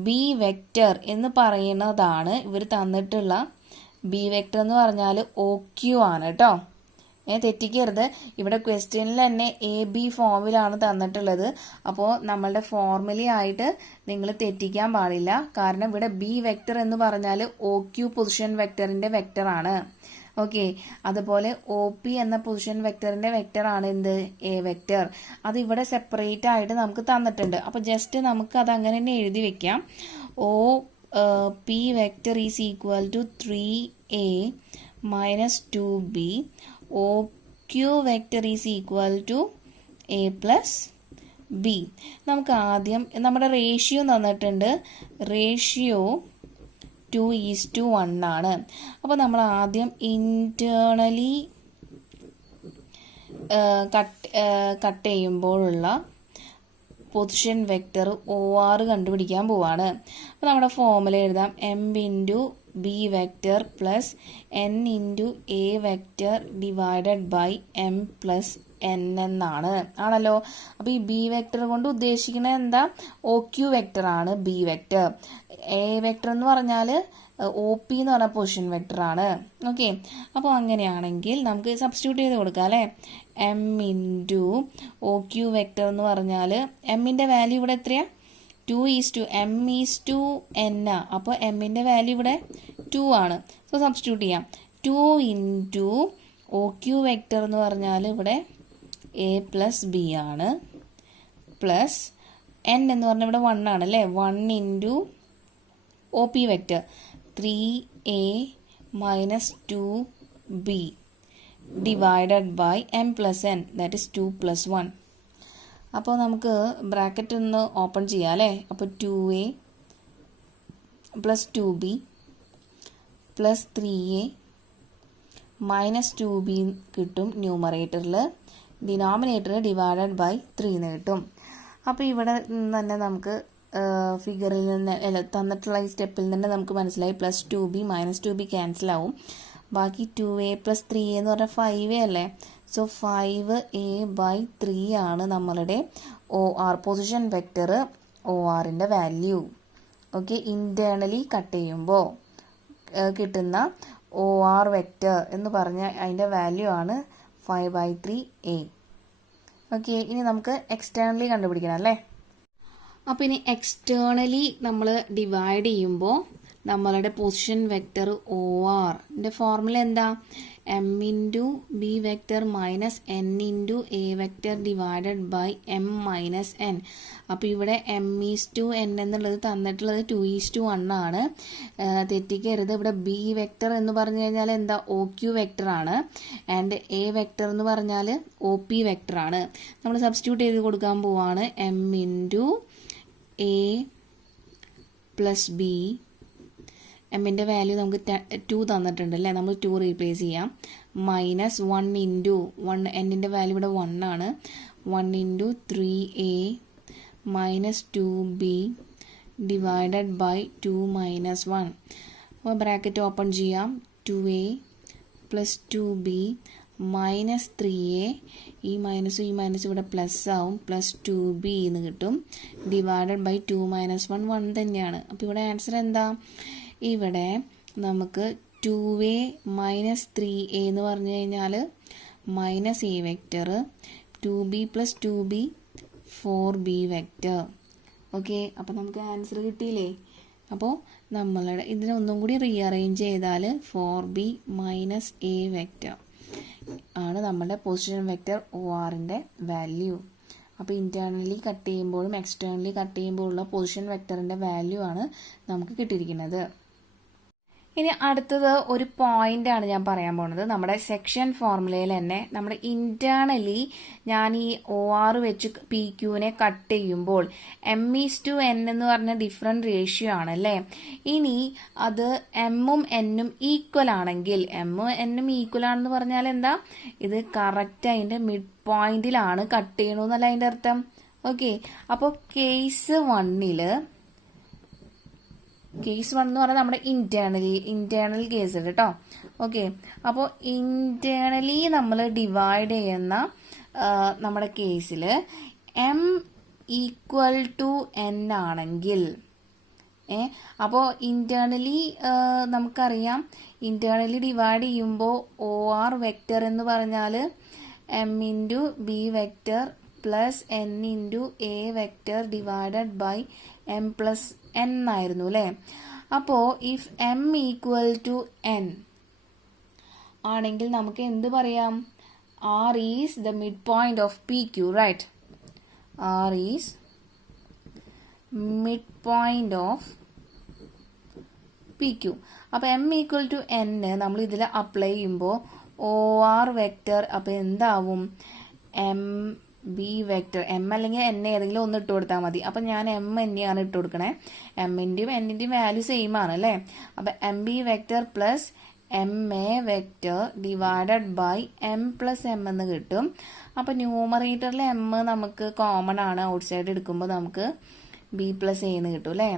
B വെക്റ്റർ എന്ന് പറയുന്നതാണ് ഇവർ തന്നിട്ടുള്ള. B വെക്റ്റർ എന്ന് പറഞ്ഞാൽ OQ ആണ് കേട്ടോ, തെറ്റിക്കരുത്. ഇവിടെ ക്വസ്റ്റ്യനിൽ തന്നെ AB ഫോമിലാണ് തന്നിട്ടുള്ളത്. അപ്പോൾ നമ്മളുടെ ഫോർമുലയായിട്ട് നിങ്ങൾ തെറ്റിക്കാൻ പാടില്ല, കാരണം ഇവിടെ B വെക്റ്റർ എന്ന് പറഞ്ഞാൽ OQ പൊസിഷൻ വെക്റ്ററിന്റെ വെക്റ്ററാണ്. ഓക്കെ, അതുപോലെ OP എന്ന പൊസിഷൻ വെക്റ്ററിന്റെ വെക്റ്ററാണ് എന്ത്, A വെക്റ്റർ. അത് ഇവിടെ സെപ്പറേറ്റ് ആയിട്ട് നമുക്ക് തന്നിട്ടുണ്ട്. അപ്പോൾ ജസ്റ്റ് നമുക്ക് അത് അങ്ങനെ തന്നെ എഴുതി വെക്കാം. OP vector is equal to 3A minus 2B. OQ vector is equal to A plus B. നമുക്ക് ആദ്യം നമ്മുടെ റേഷ്യോ തന്നിട്ടുണ്ട്, റേഷ്യോ 2:1 ആണ്. അപ്പോൾ നമ്മൾ ആദ്യം ഇന്റേണലി കട്ട് ചെയ്യുമ്പോഴുള്ള പൊസിഷൻ വെക്റ്റർ OR കണ്ടുപിടിക്കാൻ പോവാണ്. അപ്പോൾ നമ്മുടെ ഫോർമുല എഴുതാം, M into B vector plus N into A vector divided by M plus N എന്നാണ്, ആണല്ലോ. അപ്പോൾ ഈ B വെക്റ്റർ കൊണ്ട് ഉദ്ദേശിക്കുന്നത് എന്താ, OQ വെക്റ്റർ ആണ് B വെക്റ്റർ. A വെക്റ്റർ എന്ന് പറഞ്ഞാൽ OP എന്ന് പറഞ്ഞ പൊസിഷൻ വെക്റ്റർ ആണ്. ഓക്കെ, അപ്പോൾ അങ്ങനെയാണെങ്കിൽ നമുക്ക് സബ്സ്റ്റിറ്റ്യൂട്ട് ചെയ്ത് കൊടുക്കാം അല്ലേ. M ഇൻറ്റു OQ വെക്റ്റർ എന്ന് പറഞ്ഞാൽ എമ്മിൻ്റെ വാല്യൂ ഇവിടെ എത്രയാണ്, 2:M/N. അപ്പോൾ എമ്മിൻ്റെ വാല്യൂ ഇവിടെ 2 ആണ്. സോ സബ്സ്റ്റിറ്റ്യൂട്ട് ചെയ്യാം. 2 ഇൻറ്റു OQ വെക്റ്റർ എന്ന് പറഞ്ഞാൽ ഇവിടെ A പ്ലസ് B ആണ്, പ്ലസ് N എന്ന് പറഞ്ഞാൽ ഇവിടെ 1 ആണ് അല്ലേ. 1 into OP vector 3A minus 2B divided by M plus N, that is 2 plus 1. അപ്പോൾ നമുക്ക് ബ്രാക്കറ്റ് ഒന്ന് ഓപ്പൺ ചെയ്യാം അല്ലേ. അപ്പോൾ 2A plus 2B plus 3A minus 2B കിട്ടും ന്യൂമറേറ്ററിൽ. ഡിനോമിനേറ്റർ ഡിവൈഡഡ് ബൈ 3 എന്ന് കിട്ടും. അപ്പോൾ ഇവിടെ തന്നെ നമുക്ക് ഫിഗറിൽ നിന്ന് തന്നിട്ടുള്ള ഈ സ്റ്റെപ്പിൽ നിന്ന് നമുക്ക് മനസ്സിലായി plus 2B minus 2B cancel ആവും. ബാക്കി 2A പ്ലസ് 3A എന്ന് പറഞ്ഞാൽ 5A അല്ലേ. സോ 5a/3 ആണ് നമ്മളുടെ OR പൊസിഷൻ വെക്റ്റർ ORൻ്റെ വാല്യൂ. ഓക്കെ, ഇൻറ്റേർണലി കട്ട് ചെയ്യുമ്പോൾ കിട്ടുന്ന OR വെക്റ്റർ എന്ന് പറഞ്ഞ അതിൻ്റെ വാല്യൂ ആണ് 5/3a. ഓക്കെ, ഇനി നമുക്ക് എക്സ്റ്റേണലി കണ്ടുപിടിക്കണം അല്ലേ. അപ്പോൾ ഇനി എക്സ്റ്റേണലി നമ്മൾ ഡിവൈഡ് ചെയ്യുമ്പോൾ നമ്മളുടെ പൊസിഷൻ വെക്റ്റർ ORൻ്റെ ഫോർമുല എന്താ? m into B vector minus n into A vector divided by m minus n. അപ്പോൾ ഇവിടെ m:n എന്നുള്ളത് തന്നിട്ടുള്ളത് 2:1 ആണ്. തെറ്റിക്കരുത്. ഇവിടെ ബി വെക്റ്റർ എന്ന് പറഞ്ഞു കഴിഞ്ഞാൽ എന്താ? OQ വെക്റ്റർ ആണ്. ആൻഡ് എ വെക്റ്റർ എന്ന് പറഞ്ഞാൽ OP വെക്റ്റർ ആണ്. നമ്മൾ സബ്സ്റ്റിറ്റ്യൂട്ട് ചെയ്ത് കൊടുക്കാൻ പോവാണ്. m into A plus B. എമ്മിൻ്റെ വാല്യൂ നമുക്ക് 2 തന്നിട്ടുണ്ട് അല്ലേ, നമ്മൾ 2 റീപ്ലേസ് ചെയ്യാം. മൈനസ് 1 ഇൻറ്റു 1, എന്നിൻ്റെ വാല്യൂ ഇവിടെ 1 ആണ്. 1 into 3a minus 2b divided by 2 minus 1. അപ്പോൾ ബ്രാക്കറ്റ് ഓപ്പൺ ചെയ്യാം. 2a plus 2b minus 3a, ഈ മൈനസ് ഇവിടെ പ്ലസ് ആവും, പ്ലസ് 2b എന്ന് കിട്ടും. ഡിവൈഡഡ് ബൈ 2 മൈനസ് 1 1 തന്നെയാണ്. അപ്പോൾ ഇവിടെ ആൻസർ എന്താ? ഇവിടെ നമുക്ക് 2a മൈനസ് 3a എന്ന് പറഞ്ഞു കഴിഞ്ഞാൽ minus A vector, 2b plus 2b 4b vector. Okay, അപ്പോൾ നമുക്ക് ആൻസർ കിട്ടിയില്ലേ? അപ്പോൾ നമ്മളുടെ ഇതിനെ ഒന്നും കൂടി റീഅറേഞ്ച് ചെയ്താൽ 4b മൈനസ് എ വെക്റ്റർ ആണ് നമ്മുടെ പൊസിഷൻ വെക്റ്റർ ORൻ്റെ വാല്യൂ. അപ്പോൾ ഇൻറ്റേർണലി കട്ട് ചെയ്യുമ്പോഴും എക്സ്റ്റേർണലി കട്ട് ചെയ്യുമ്പോഴുള്ള പൊസിഷൻ വെക്റ്ററിൻ്റെ വാല്യൂ ആണ് നമുക്ക് കിട്ടിയിരിക്കുന്നത്. ഇനി അടുത്തത് ഒരു പോയിന്റ് ആണ് ഞാൻ പറയാൻ പോകുന്നത്. നമ്മുടെ സെക്ഷൻ ഫോർമുലയിൽ തന്നെ നമ്മുടെ ഇന്റേണലി ഞാൻ ഈ OR വെച്ച് PQനെ കട്ട് ചെയ്യുമ്പോൾ m:n എന്ന് പറഞ്ഞ ഡിഫറെന്റ് റേഷ്യോ ആണ് അല്ലേ. ഇനി അത് m-ഉം n-ഉം ഈക്വൽ ആണെങ്കിൽ, m-ഉം n-ഉം ഈക്വൽ ആണെന്ന് പറഞ്ഞാൽ എന്താ? ഇത് കറക്റ്റ് അതിന്റെ മിഡ് പോയിന്റിലാണ് കട്ട് ചെയ്യണമെന്നല്ല അതിന്റെ അർത്ഥം. ഓക്കെ, അപ്പോൾ കേസ് 1 എന്ന് പറഞ്ഞാൽ നമ്മുടെ ഇന്റേണൽ കേസ് കേട്ടോ. ഓക്കെ, അപ്പോൾ ഇന്റേണലി നമ്മൾ ഡിവൈഡ് ചെയ്യുന്ന നമ്മുടെ കേസിൽ m ഈക്വൽ ടു n ആണെങ്കിൽ, അപ്പോൾ ഇന്റേണലി നമുക്കറിയാം, ഇന്റേണലി ഡിവൈഡ് ചെയ്യുമ്പോൾ OR വെക്റ്റർ എന്ന് പറഞ്ഞാൽ m into B vector plus n into A vector divided by m plus n ആയിരുന്നു അല്ലേ. അപ്പോൾ if m equal to n ആണെങ്കിൽ നമുക്ക് എന്ത് പറയാം? R is the mid point of PQ, right? R is mid point of PQ. അപ്പോൾ m equal to n നമ്മൾ ഇതിൽ അപ്ലൈ ചെയ്യുമ്പോൾ OR വെക്റ്റർ അപ്പോൾ എന്താവും? m ബി വെക്റ്റർ, m അല്ലെങ്കിൽ n ഏതെങ്കിലും ഒന്ന് ഇട്ട് കൊടുത്താൽ മതി. അപ്പം ഞാൻ m തന്നെയാണ് ഇട്ട് കൊടുക്കണേ. m-ൻ്റെയും n-ൻ്റെയും വാല്യൂ സെയിം ആണ് അല്ലേ. അപ്പം m B vector plus m A vector divided by m plus m എന്ന് കിട്ടും. അപ്പം ന്യൂമറേറ്ററിൽ m നമുക്ക് കോമൺ ആണ്, ഔട്ട് സൈഡ് എടുക്കുമ്പോൾ നമുക്ക് b പ്ലസ് എ എന്ന് കിട്ടും അല്ലേ.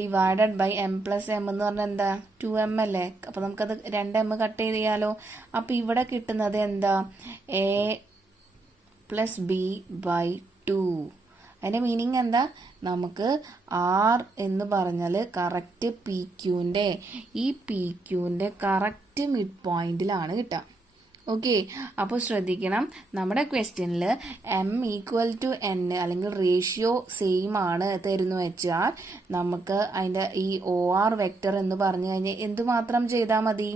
Divided by m plus m എന്ന് പറഞ്ഞാൽ എന്താ? 2m അല്ലേ. അപ്പം നമുക്കത് 2m കട്ട് ചെയ്ത് ചെയ്യാലോ. അപ്പം ഇവിടെ കിട്ടുന്നത് എന്താ? a plus B by 2. അതിൻ്റെ മീനിങ് എന്താ? നമുക്ക് R എന്ന് പറഞ്ഞാൽ കറക്റ്റ് ഈ PQൻ്റെ കറക്റ്റ് മിഡ് പോയിന്റിലാണ് കിട്ടുക. ഓക്കെ, അപ്പോൾ ശ്രദ്ധിക്കണം, നമ്മുടെ ക്വസ്റ്റ്യനിൽ m ഈക്വൽ ടു n അല്ലെങ്കിൽ റേഷ്യോ സെയിം ആണ് തരുന്നു വെച്ചാൽ നമുക്ക് അതിൻ്റെ ഈ OR വെക്റ്റർ എന്ന് പറഞ്ഞു കഴിഞ്ഞാൽ എന്തുമാത്രം ചെയ്താൽ മതി?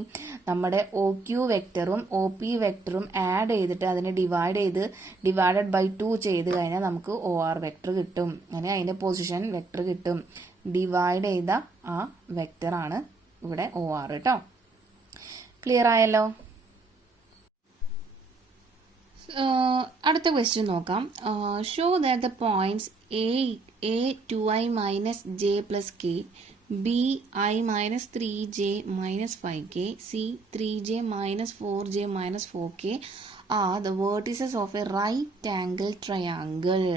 നമ്മുടെ OQ വെക്റ്ററും OP വെക്റ്ററും ആഡ് ചെയ്തിട്ട് അതിനെ ഡിവൈഡഡ് ബൈ 2 ചെയ്ത് കഴിഞ്ഞാൽ നമുക്ക് OR വെക്റ്റർ കിട്ടും. അങ്ങനെ അതിൻ്റെ പൊസിഷൻ വെക്റ്റർ കിട്ടും. ഡിവൈഡ് ചെയ്ത ആ വെക്റ്ററാണ് ഇവിടെ OR കേട്ടോ. ക്ലിയർ ആയല്ലോ? അടുത്ത ക്വസ്റ്റ്യൻ നോക്കാം. Show that the points a 2i minus j plus k, b i minus 3j minus 5k, c 3j minus 4j minus 4k are the vertices of a right angle triangle.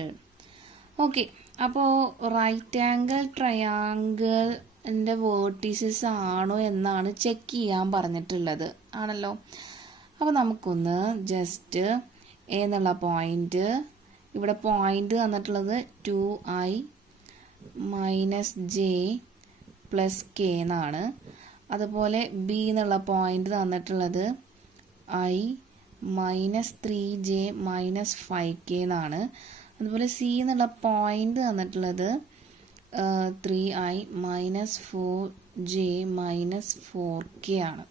Okay, അപ്പോൾ right angle ട്രയാങ്കിളിൻ്റെ vertices ആണോ എന്നാണ് check ചെയ്യാൻ പറഞ്ഞിട്ടുള്ളത് ആണല്ലോ. അപ്പോൾ നമുക്കൊന്ന് just A എന്നുള്ള point, ഇവിടെ പോയിന്റ് തന്നിട്ടുള്ളത് 2i minus J plus K എന്നാണ്. അതുപോലെ ബി എന്നുള്ള പോയിന്റ് തന്നിട്ടുള്ളത് I minus 3j minus 5k എന്നാണ്. അതുപോലെ സി എന്നുള്ള പോയിന്റ് തന്നിട്ടുള്ളത് 3i minus 4j minus 4k ആണ്.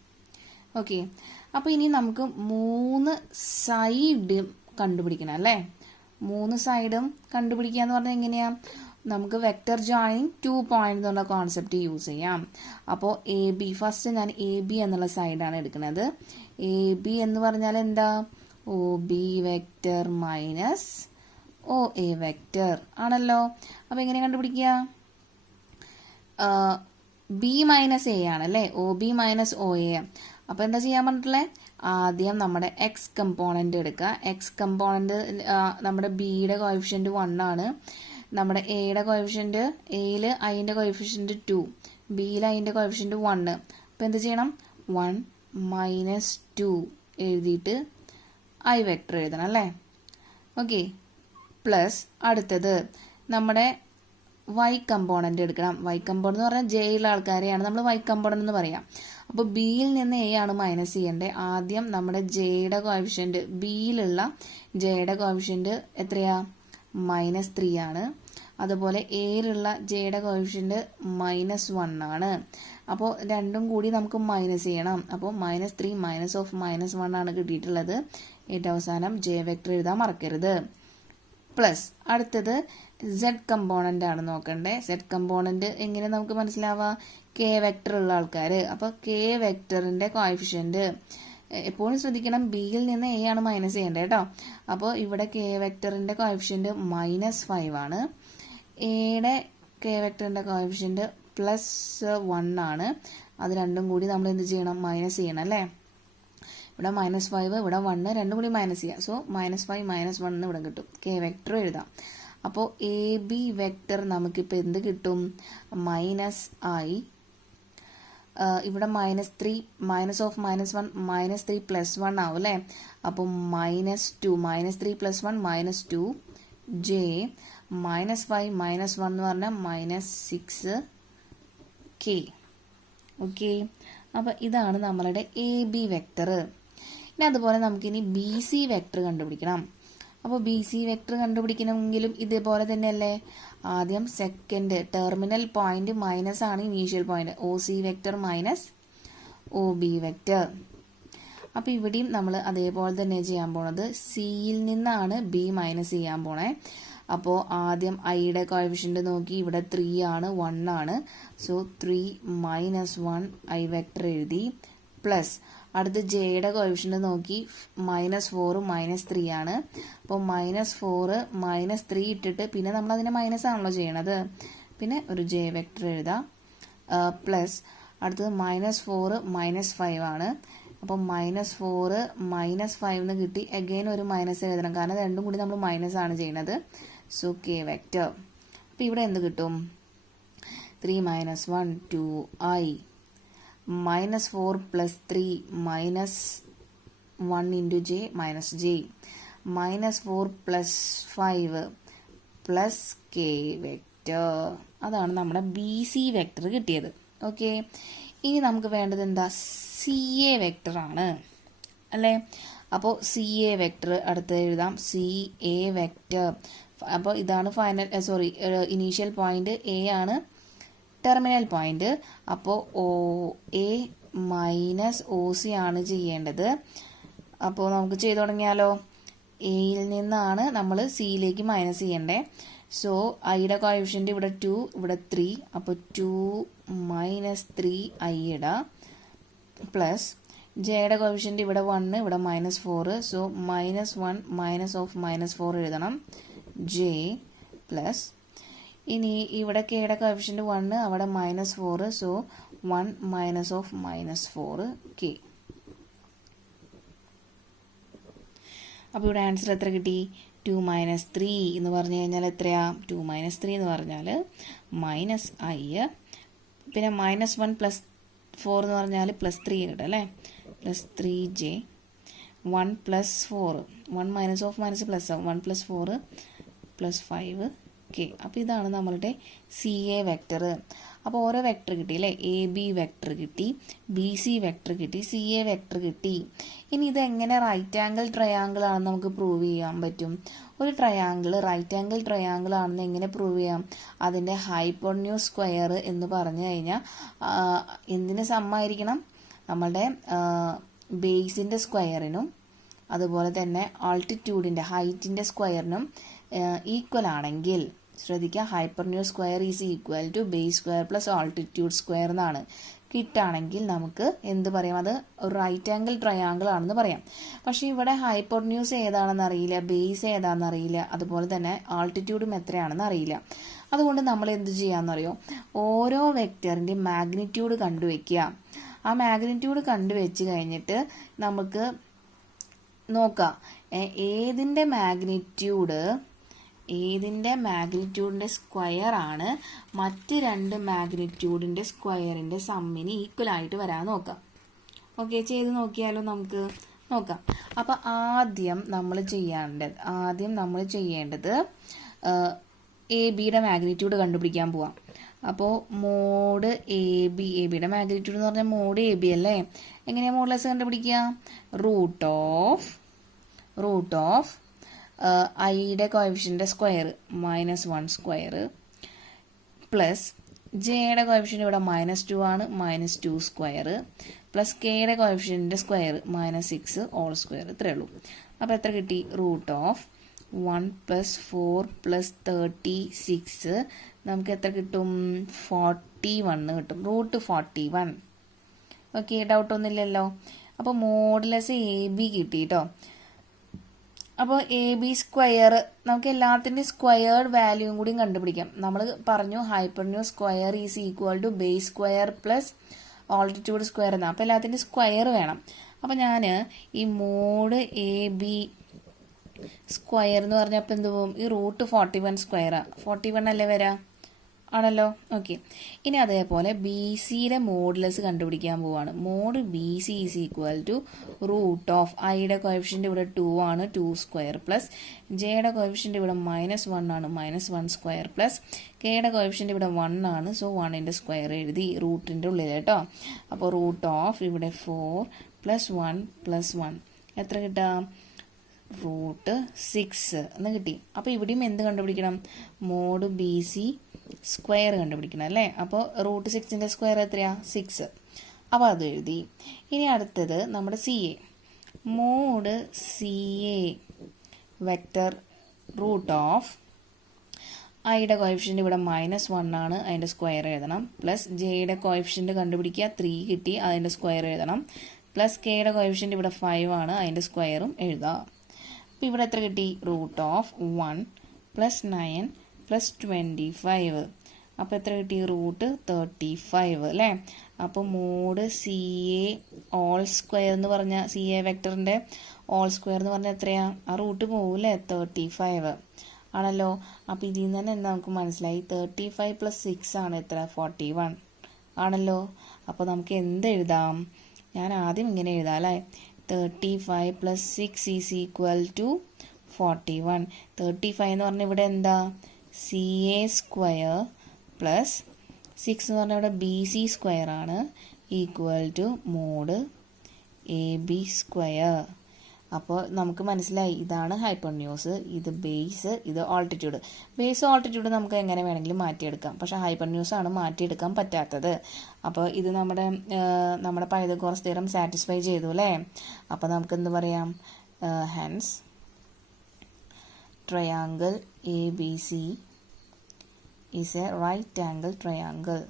ഓക്കെ, അപ്പോൾ ഇനി നമുക്ക് 3 സൈഡ് കണ്ടുപിടിക്കണം അല്ലേ. 3 സൈഡും കണ്ടുപിടിക്കുക എന്ന് പറഞ്ഞാൽ എങ്ങനെയാണ്? നമുക്ക് വെക്റ്റർ ജോയിനിങ് 2 പോയിന്റ് എന്നുള്ള കോൺസെപ്റ്റ് യൂസ് ചെയ്യാം. അപ്പോൾ എ ബി, ഫസ്റ്റ് ഞാൻ എ ബി എന്നുള്ള സൈഡാണ് എടുക്കുന്നത്. എ ബി എന്ന് പറഞ്ഞാൽ എന്താ? O B vector minus O A vector ആണല്ലോ. അപ്പോൾ എങ്ങനെ കണ്ടുപിടിക്കുക? ബി മൈനസ് എ ആണല്ലേ, O B minus O A. അപ്പോൾ എന്താ ചെയ്യാൻ പറഞ്ഞിട്ടുള്ളത്? ആദ്യം നമ്മുടെ എക്സ് കമ്പോണന്റ് എടുക്കുക. എക്സ് കമ്പോണന്റ് നമ്മുടെ ബിയുടെ കോഎഫിഷ്യന്റ് 1 ആണ്. നമ്മുടെ എയുടെ കോഎഫിഷ്യന്റ്, എയിൽ ഐൻ്റെ കോഎഫിഷ്യന്റ് 2, ബിയിൽ ഐൻ്റെ കോഎഫിഷ്യന്റ് 1. അപ്പോൾ എന്ത് ചെയ്യണം? 1 മൈനസ് 2 എഴുതിയിട്ട് ഐ വെക്ടർ എഴുതണം അല്ലേ. ഓക്കെ, പ്ലസ് അടുത്തത് നമ്മുടെ വൈ കമ്പോണന്റ് എടുക്കണം. വൈ കമ്പോണന്റ് എന്ന് പറഞ്ഞാൽ ജെയിലുള്ള ആൾക്കാരെയാണ് നമ്മൾ വൈ കമ്പോണന്റ് എന്ന് പറയാം. അപ്പോൾ ബിയിൽ നിന്ന് എ ആണ് മൈനസ് ചെയ്യേണ്ടത്. ആദ്യം നമ്മുടെ ജെയുടെ കോഎഫിഷ്യന്റ്, ബിയിലുള്ള ജെയുടെ കോഎഫിഷ്യന്റ് എത്രയാ? -3 ആണ്. അതുപോലെ എയിലുള്ള ജെയുടെ കോഎഫിഷ്യന്റ് -1 ആണ്. അപ്പോൾ രണ്ടും കൂടി നമുക്ക് മൈനസ് ചെയ്യണം. അപ്പോൾ -3 മൈനസ് ഓഫ് -1 ആണ് കിട്ടിയിട്ടുള്ളത്. ഏറ്റവും അവസാനം ജെ വെക്ടർ എഴുതാൻ മറക്കരുത്. പ്ലസ് അടുത്തത് സെഡ് കമ്പോണന്റ് ആണ് നോക്കണ്ടേ. സെഡ് കമ്പോണന്റ് എങ്ങനെ നമുക്ക് മനസ്സിലാവുക? കെ വെക്ടർ ഉള്ള ആൾക്കാർ. അപ്പോൾ കെ വെക്ടറിന്റെ കോഎഫിഷ്യന്റ് എപ്പോഴും ശ്രദ്ധിക്കണം, ബിയിൽ നിന്ന് എ ആണ് മൈനസ് ചെയ്യേണ്ടത് കേട്ടോ. അപ്പോൾ ഇവിടെ കെ വെക്ടറിന്റെ കോഎഫിഷ്യന്റ് -5 ആണ്. എയുടെ കെ വെക്ടറിന്റെ കോഎഫിഷ്യന്റ് +1 ആണ്. അത് രണ്ടും കൂടി നമ്മൾ എന്ത് ചെയ്യണം? മൈനസ് ചെയ്യണം അല്ലേ. ഇവിടെ -5, ഇവിടെ 1, രണ്ടും കൂടി മൈനസ് ചെയ്യാം. സോ -5 -1 ഇവിടെ കിട്ടും. കെ വെക്ടർ എഴുതാം. അപ്പോൾ എ ബി വെക്ടർ നമുക്കിപ്പോൾ എന്ത് കിട്ടും? -i, ഇവിടെ -3 മൈനസ് ഓഫ് -1 -3 +1 ആവും അല്ലേ. അപ്പോൾ -2 -3 +1 -2 ജെ -5 -1 എന്ന് പറഞ്ഞാൽ -6k. ഓക്കെ, അപ്പോൾ ഇതാണ് നമ്മളുടെ എ ബി വെക്ടർ. ഇനി അതുപോലെ നമുക്കിനി ബി സി വെക്ടർ കണ്ടുപിടിക്കണം. അപ്പോൾ ബി സി വെക്ടർ കണ്ടുപിടിക്കണമെങ്കിലും ഇതേപോലെ തന്നെയല്ലേ. ആദ്യം സെക്കൻഡ് ടെർമിനൽ പോയിന്റ് മൈനസ് ആണ് initial point. O C vector minus O B vector. അപ്പോൾ ഇവിടെയും നമ്മൾ അതേപോലെ തന്നെ ചെയ്യാൻ പോണത്. സിയിൽ നിന്നാണ് ബി മൈനസ് ചെയ്യാൻ പോണേ. അപ്പോൾ ആദ്യം ഐയുടെ കോഎഫിഷ്യന്റ് നോക്കി. ഇവിടെ 3 ആണ്, 1 ആണ്. സോ 3 -1 ഐ വെക്ടർ എഴുതി. പ്ലസ് അടുത്ത് ജെയുടെ കോഎഫിഷ്യന്റ് നോക്കി. -4 -3 ആണ്. അപ്പോൾ -4 -3 ഇട്ടിട്ട് പിന്നെ നമ്മൾ അതിനെ മൈനസ് ആണല്ലോ ചെയ്യണത്. പിന്നെ ഒരു ജെ വെക്ടർ എഴുതാം. പ്ലസ് അടുത്തത് -4 -5 ആണ്. അപ്പോൾ -4 -5 എന്ന് കിട്ടി. അഗെയിൻ ഒരു മൈനസ് എഴുതണം, കാരണം രണ്ടും കൂടി നമ്മൾ മൈനസ് ആണ് ചെയ്യുന്നത്. So K vector. അപ്പോൾ ഇവിടെ എന്ത് കിട്ടും? 3 -1 2i -4 + 3 -1 into j minus j -4 + 5 plus k vector. അതാണ് നമ്മുടെ ബി സി വെക്ടർ കിട്ടിയത്. ഓക്കെ, ഇനി നമുക്ക് വേണ്ടത് എന്താ? സി എ വെക്ടർ ആണ് അല്ലേ. അപ്പോൾ സി എ വെക്ടർ അടുത്ത് എഴുതാം. C A vector. അപ്പോൾ ഇതാണ് ഇനീഷ്യൽ പോയിന്റ് എ ആണ് ടെർമിനൽ പോയിന്റ്. അപ്പോൾ O A minus O C ആണ് ചെയ്യേണ്ടത്. അപ്പോൾ നമുക്ക് ചെയ്തു തുടങ്ങിയാലോ. എയിൽ നിന്നാണ് നമ്മൾ സിയിലേക്ക് മൈനസ് ചെയ്യേണ്ടത്. സോ ഐയുടെ കോഎഫിഷ്യന്റ് ഇവിടെ 2, ഇവിടെ 3. അപ്പോൾ 2 -3 ഐ ഇടാം. പ്ലസ് ജെയുടെ കോഎഫിഷ്യന്റ് ഇവിടെ 1, ഇവിടെ -4. സോ -1 മൈനസ് ഓഫ് -4 എഴുതണം. ജെ പ്ലസ് ഇനി ഇവിടെ കെയുടെ കോഎഫിഷ്യന്റ് 1, അവിടെ -4. So 1 minus of -4 K. അപ്പോൾ ഇവിടെ ആൻസർ എത്ര കിട്ടി? 2 - 3 എന്ന് പറഞ്ഞു കഴിഞ്ഞാൽ എത്രയാ? 2 - 3 എന്ന് പറഞ്ഞാൽ -i, പിന്നെ -1 + 4 എന്ന് പറഞ്ഞാൽ +3 കിട്ടും അല്ലേ. +3j 1 plus 4, 1 minus of minus plus ആവും, 1 പ്ലസ് 4 പ്ലസ് 5 കെ. അപ്പോൾ ഇതാണ് നമ്മളുടെ സി എ വെക്റ്റർ. അപ്പോൾ ഓരോ വെക്റ്റർ കിട്ടി അല്ലേ, എ ബി വെക്റ്റർ കിട്ടി, ബി സി വെക്റ്റർ കിട്ടി, സി എ വെക്റ്റർ കിട്ടി. ഇനി ഇതെങ്ങനെ റൈറ്റ് ആംഗിൾ ട്രയാങ്കിൾ ആണെന്ന് നമുക്ക് പ്രൂവ് ചെയ്യാൻ പറ്റും? ഒരു ട്രയാങ്കിൾ റൈറ്റ് ആംഗിൾ ട്രയാങ്കിൾ ആണെന്ന് എങ്ങനെ പ്രൂവ് ചെയ്യാം? അതിൻ്റെ ഹൈപ്പോട്ടന്യൂസ് സ്ക്വയർ എന്ന് പറഞ്ഞു കഴിഞ്ഞാൽ എന്തിന് സമ്മായിരിക്കണം? നമ്മളുടെ ബേസിൻ്റെ സ്ക്വയറിനും അതുപോലെ തന്നെ ആൾട്ടിറ്റ്യൂഡിൻ്റെ ഹൈറ്റിൻ്റെ സ്ക്വയറിനും ഈക്വൽ ആണെങ്കിൽ, ശ്രദ്ധിക്കുക, hypotenuse square is equal to base square plus altitude square എന്നാണ് കിട്ടുകയാണെങ്കിൽ നമുക്ക് എന്ത് പറയാം? അത് റൈറ്റ് ആംഗിൾ ട്രയാങ്കിൾ ആണെന്ന് പറയാം. പക്ഷേ ഇവിടെ ഹൈപ്പർന്യൂസ് ഏതാണെന്ന് അറിയില്ല, ബേസ് ഏതാണെന്ന് അറിയില്ല, അതുപോലെ തന്നെ ആൾട്ടിറ്റ്യൂഡും എത്രയാണെന്ന് അറിയില്ല. അതുകൊണ്ട് നമ്മൾ എന്ത് ചെയ്യാമെന്നറിയോ? ഓരോ വെക്റ്ററിൻ്റെ മാഗ്നിറ്റ്യൂഡ് കണ്ടുവയ്ക്കുക. ആ മാഗ്നിറ്റ്യൂഡ് കണ്ടുവച്ച് കഴിഞ്ഞിട്ട് നമുക്ക് നോക്കാം ഏതിൻ്റെ മാഗ്നിറ്റ്യൂഡിൻ്റെ സ്ക്വയർ ആണ് മറ്റ് രണ്ട് മാഗ്നിറ്റ്യൂഡിൻ്റെ സ്ക്വയറിൻ്റെ സമ്മിന് ഈക്വൽ ആയിട്ട് വരാൻ നോക്കാം. ഓക്കെ, ചെയ്ത് നോക്കിയാലോ? നമുക്ക് നോക്കാം. അപ്പോൾ ആദ്യം നമ്മൾ ചെയ്യേണ്ടത് എ ബിയുടെ മാഗ്നിറ്റ്യൂഡ് കണ്ടുപിടിക്കാൻ പോവാം. അപ്പോൾ മോഡ് എ ബിയുടെ മാഗ്നിറ്റ്യൂഡ് എന്ന് പറഞ്ഞാൽ മോഡ് എ ബി അല്ലേ? എങ്ങനെയാണ് മോഡുലസ് കണ്ടുപിടിക്കുക? റൂട്ട് ഓഫ് ഐയുടെ കോഎഫിഷ്യൻ്റെ സ്ക്വയർ -1 സ്ക്വയർ പ്ലസ് ജെയുടെ കോഎഫിഷ്യൻ്റ് ഇവിടെ -2 ആണ്, -2 സ്ക്വയർ പ്ലസ് കെയുടെ കോഎഫിഷ്യൻ്റെ സ്ക്വയർ -6 ഹോൾ സ്ക്വയർ. ഇത്രയേ ഉള്ളൂ. അപ്പോൾ എത്ര കിട്ടി? റൂട്ട് ഓഫ് 1 + 4 + 36 നമുക്ക് എത്ര കിട്ടും? 41 കിട്ടും. റൂട്ട് 41. ഓക്കെ, ഡൗട്ടൊന്നുമില്ലല്ലോ. അപ്പോൾ മോഡുലസ് എ ബി കിട്ടി കേട്ടോ. അപ്പോൾ എ ബി സ്ക്വയർ നമുക്ക് എല്ലാത്തിൻ്റെയും സ്ക്വയർഡ് വാല്യൂയും കൂടിയും കണ്ടുപിടിക്കാം. നമ്മൾ പറഞ്ഞു hypotenuse square is equal to base square plus altitude square എന്നാണ്. അപ്പോൾ എല്ലാത്തിൻ്റെയും സ്ക്വയർ വേണം. അപ്പോൾ ഞാൻ ഈ മോഡ് എ ബി സ്ക്വയർ എന്ന് പറഞ്ഞപ്പോൾ എന്ത് പോകും? ഈ റൂട്ട് 41 സ്ക്വയറാണ്. 41 അല്ലേ വരാം? ആണല്ലോ. ഓക്കെ, ഇനി അതേപോലെ ബി സിയുടെ മോഡുലസ് കണ്ടുപിടിക്കാൻ പോവാണ്. Mod B C is equal to root of ഐയുടെ കോഎഫിഷ്യൻ്റ് ഇവിടെ 2 ആണ്, 2 സ്ക്വയർ പ്ലസ് ജെയുടെ കോഎഫിഷ്യൻ്റ് ഇവിടെ -1 ആണ്, -1 സ്ക്വയർ പ്ലസ് കെയുടെ കോഎഫിഷ്യൻ്റ് ഇവിടെ 1 ആണ്, സോ 1ൻ്റെ സ്ക്വയർ എഴുതി റൂട്ടിൻ്റെ ഉള്ളിൽ കേട്ടോ. അപ്പോൾ റൂട്ട് ഓഫ് ഇവിടെ 4 + 1 + 1 എത്ര കിട്ടാം? റൂട്ട് 6 എന്ന് കിട്ടി. അപ്പോൾ ഇവിടെയും എന്ത് കണ്ടുപിടിക്കണം? മോഡ് ബി സി സ്ക്വയർ കണ്ടുപിടിക്കണം അല്ലേ? അപ്പോൾ റൂട്ട് 6ൻ്റെ സ്ക്വയർ എത്രയാ? 6. അപ്പോൾ അത് എഴുതി. ഇനി അടുത്തത് നമ്മുടെ C A. Mod C A vector root of ഐയുടെ കോഎഫിഷ്യൻ്റ് ഇവിടെ -1 ആണ്, അതിൻ്റെ സ്ക്വയർ എഴുതണം, പ്ലസ് ജെയുടെ കോഎഫിഷ്യൻ്റ് കണ്ടുപിടിക്കുക, 3 കിട്ടി, അതിൻ്റെ സ്ക്വയർ എഴുതണം, പ്ലസ് കെയുടെ കോഎഫിഷ്യൻ്റ് ഇവിടെ 5 ആണ്, അതിൻ്റെ സ്ക്വയറും എഴുതാം. അപ്പോൾ ഇവിടെ എത്ര കിട്ടി? Root of 1 + 9 + 25. അപ്പോൾ എത്ര കിട്ടി? റൂട്ട് 35 അല്ലേ? അപ്പോൾ mod C A all square എന്ന് പറഞ്ഞാൽ സി എ വെക്ടറിൻ്റെ ഓൾ സ്ക്വയർ എന്ന് പറഞ്ഞാൽ എത്രയാ? ആ റൂട്ട് പോകില്ലേ? 35 ആണല്ലോ. അപ്പോൾ ഇതിൽ നിന്ന് തന്നെ നമുക്ക് മനസ്സിലായി 35 + 6 ആണ് എത്ര? 41 ആണല്ലോ. അപ്പോൾ നമുക്ക് എന്ത് എഴുതാം? ഞാൻ ആദ്യം ഇങ്ങനെ എഴുതാം അല്ലേ? 35 + 6 ഈസ് ഈക്വൽ ടു 41. 35 എന്ന് പറഞ്ഞാൽ ഇവിടെ എന്താ? സി എ സ്ക്വയർ പ്ലസ് 6 എന്ന് പറഞ്ഞാൽ ഇവിടെ ബി സി സ്ക്വയർ ആണ്, equal to mod A B square. അപ്പോൾ നമുക്ക് മനസ്സിലായി ഇതാണ് ഹൈപ്പർന്യൂസ്, ഇത് ബേസ്, ഇത് ആൾട്ടിറ്റ്യൂഡ്. ബേസ് ആൾട്ടിറ്റ്യൂഡ് നമുക്ക് എങ്ങനെ വേണമെങ്കിലും മാറ്റിയെടുക്കാം, പക്ഷേ ഹൈപ്പർന്യൂസ് ആണ് മാറ്റിയെടുക്കാൻ പറ്റാത്തത്. അപ്പോൾ ഇത് നമ്മുടെ പൈതഗോറസ് തിയറം സാറ്റിസ്ഫൈ ചെയ്തു അല്ലേ? അപ്പോൾ നമുക്ക് എന്ത് പറയാം? Hence triangle ABC is a right angle triangle.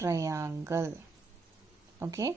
Triangle. Okay.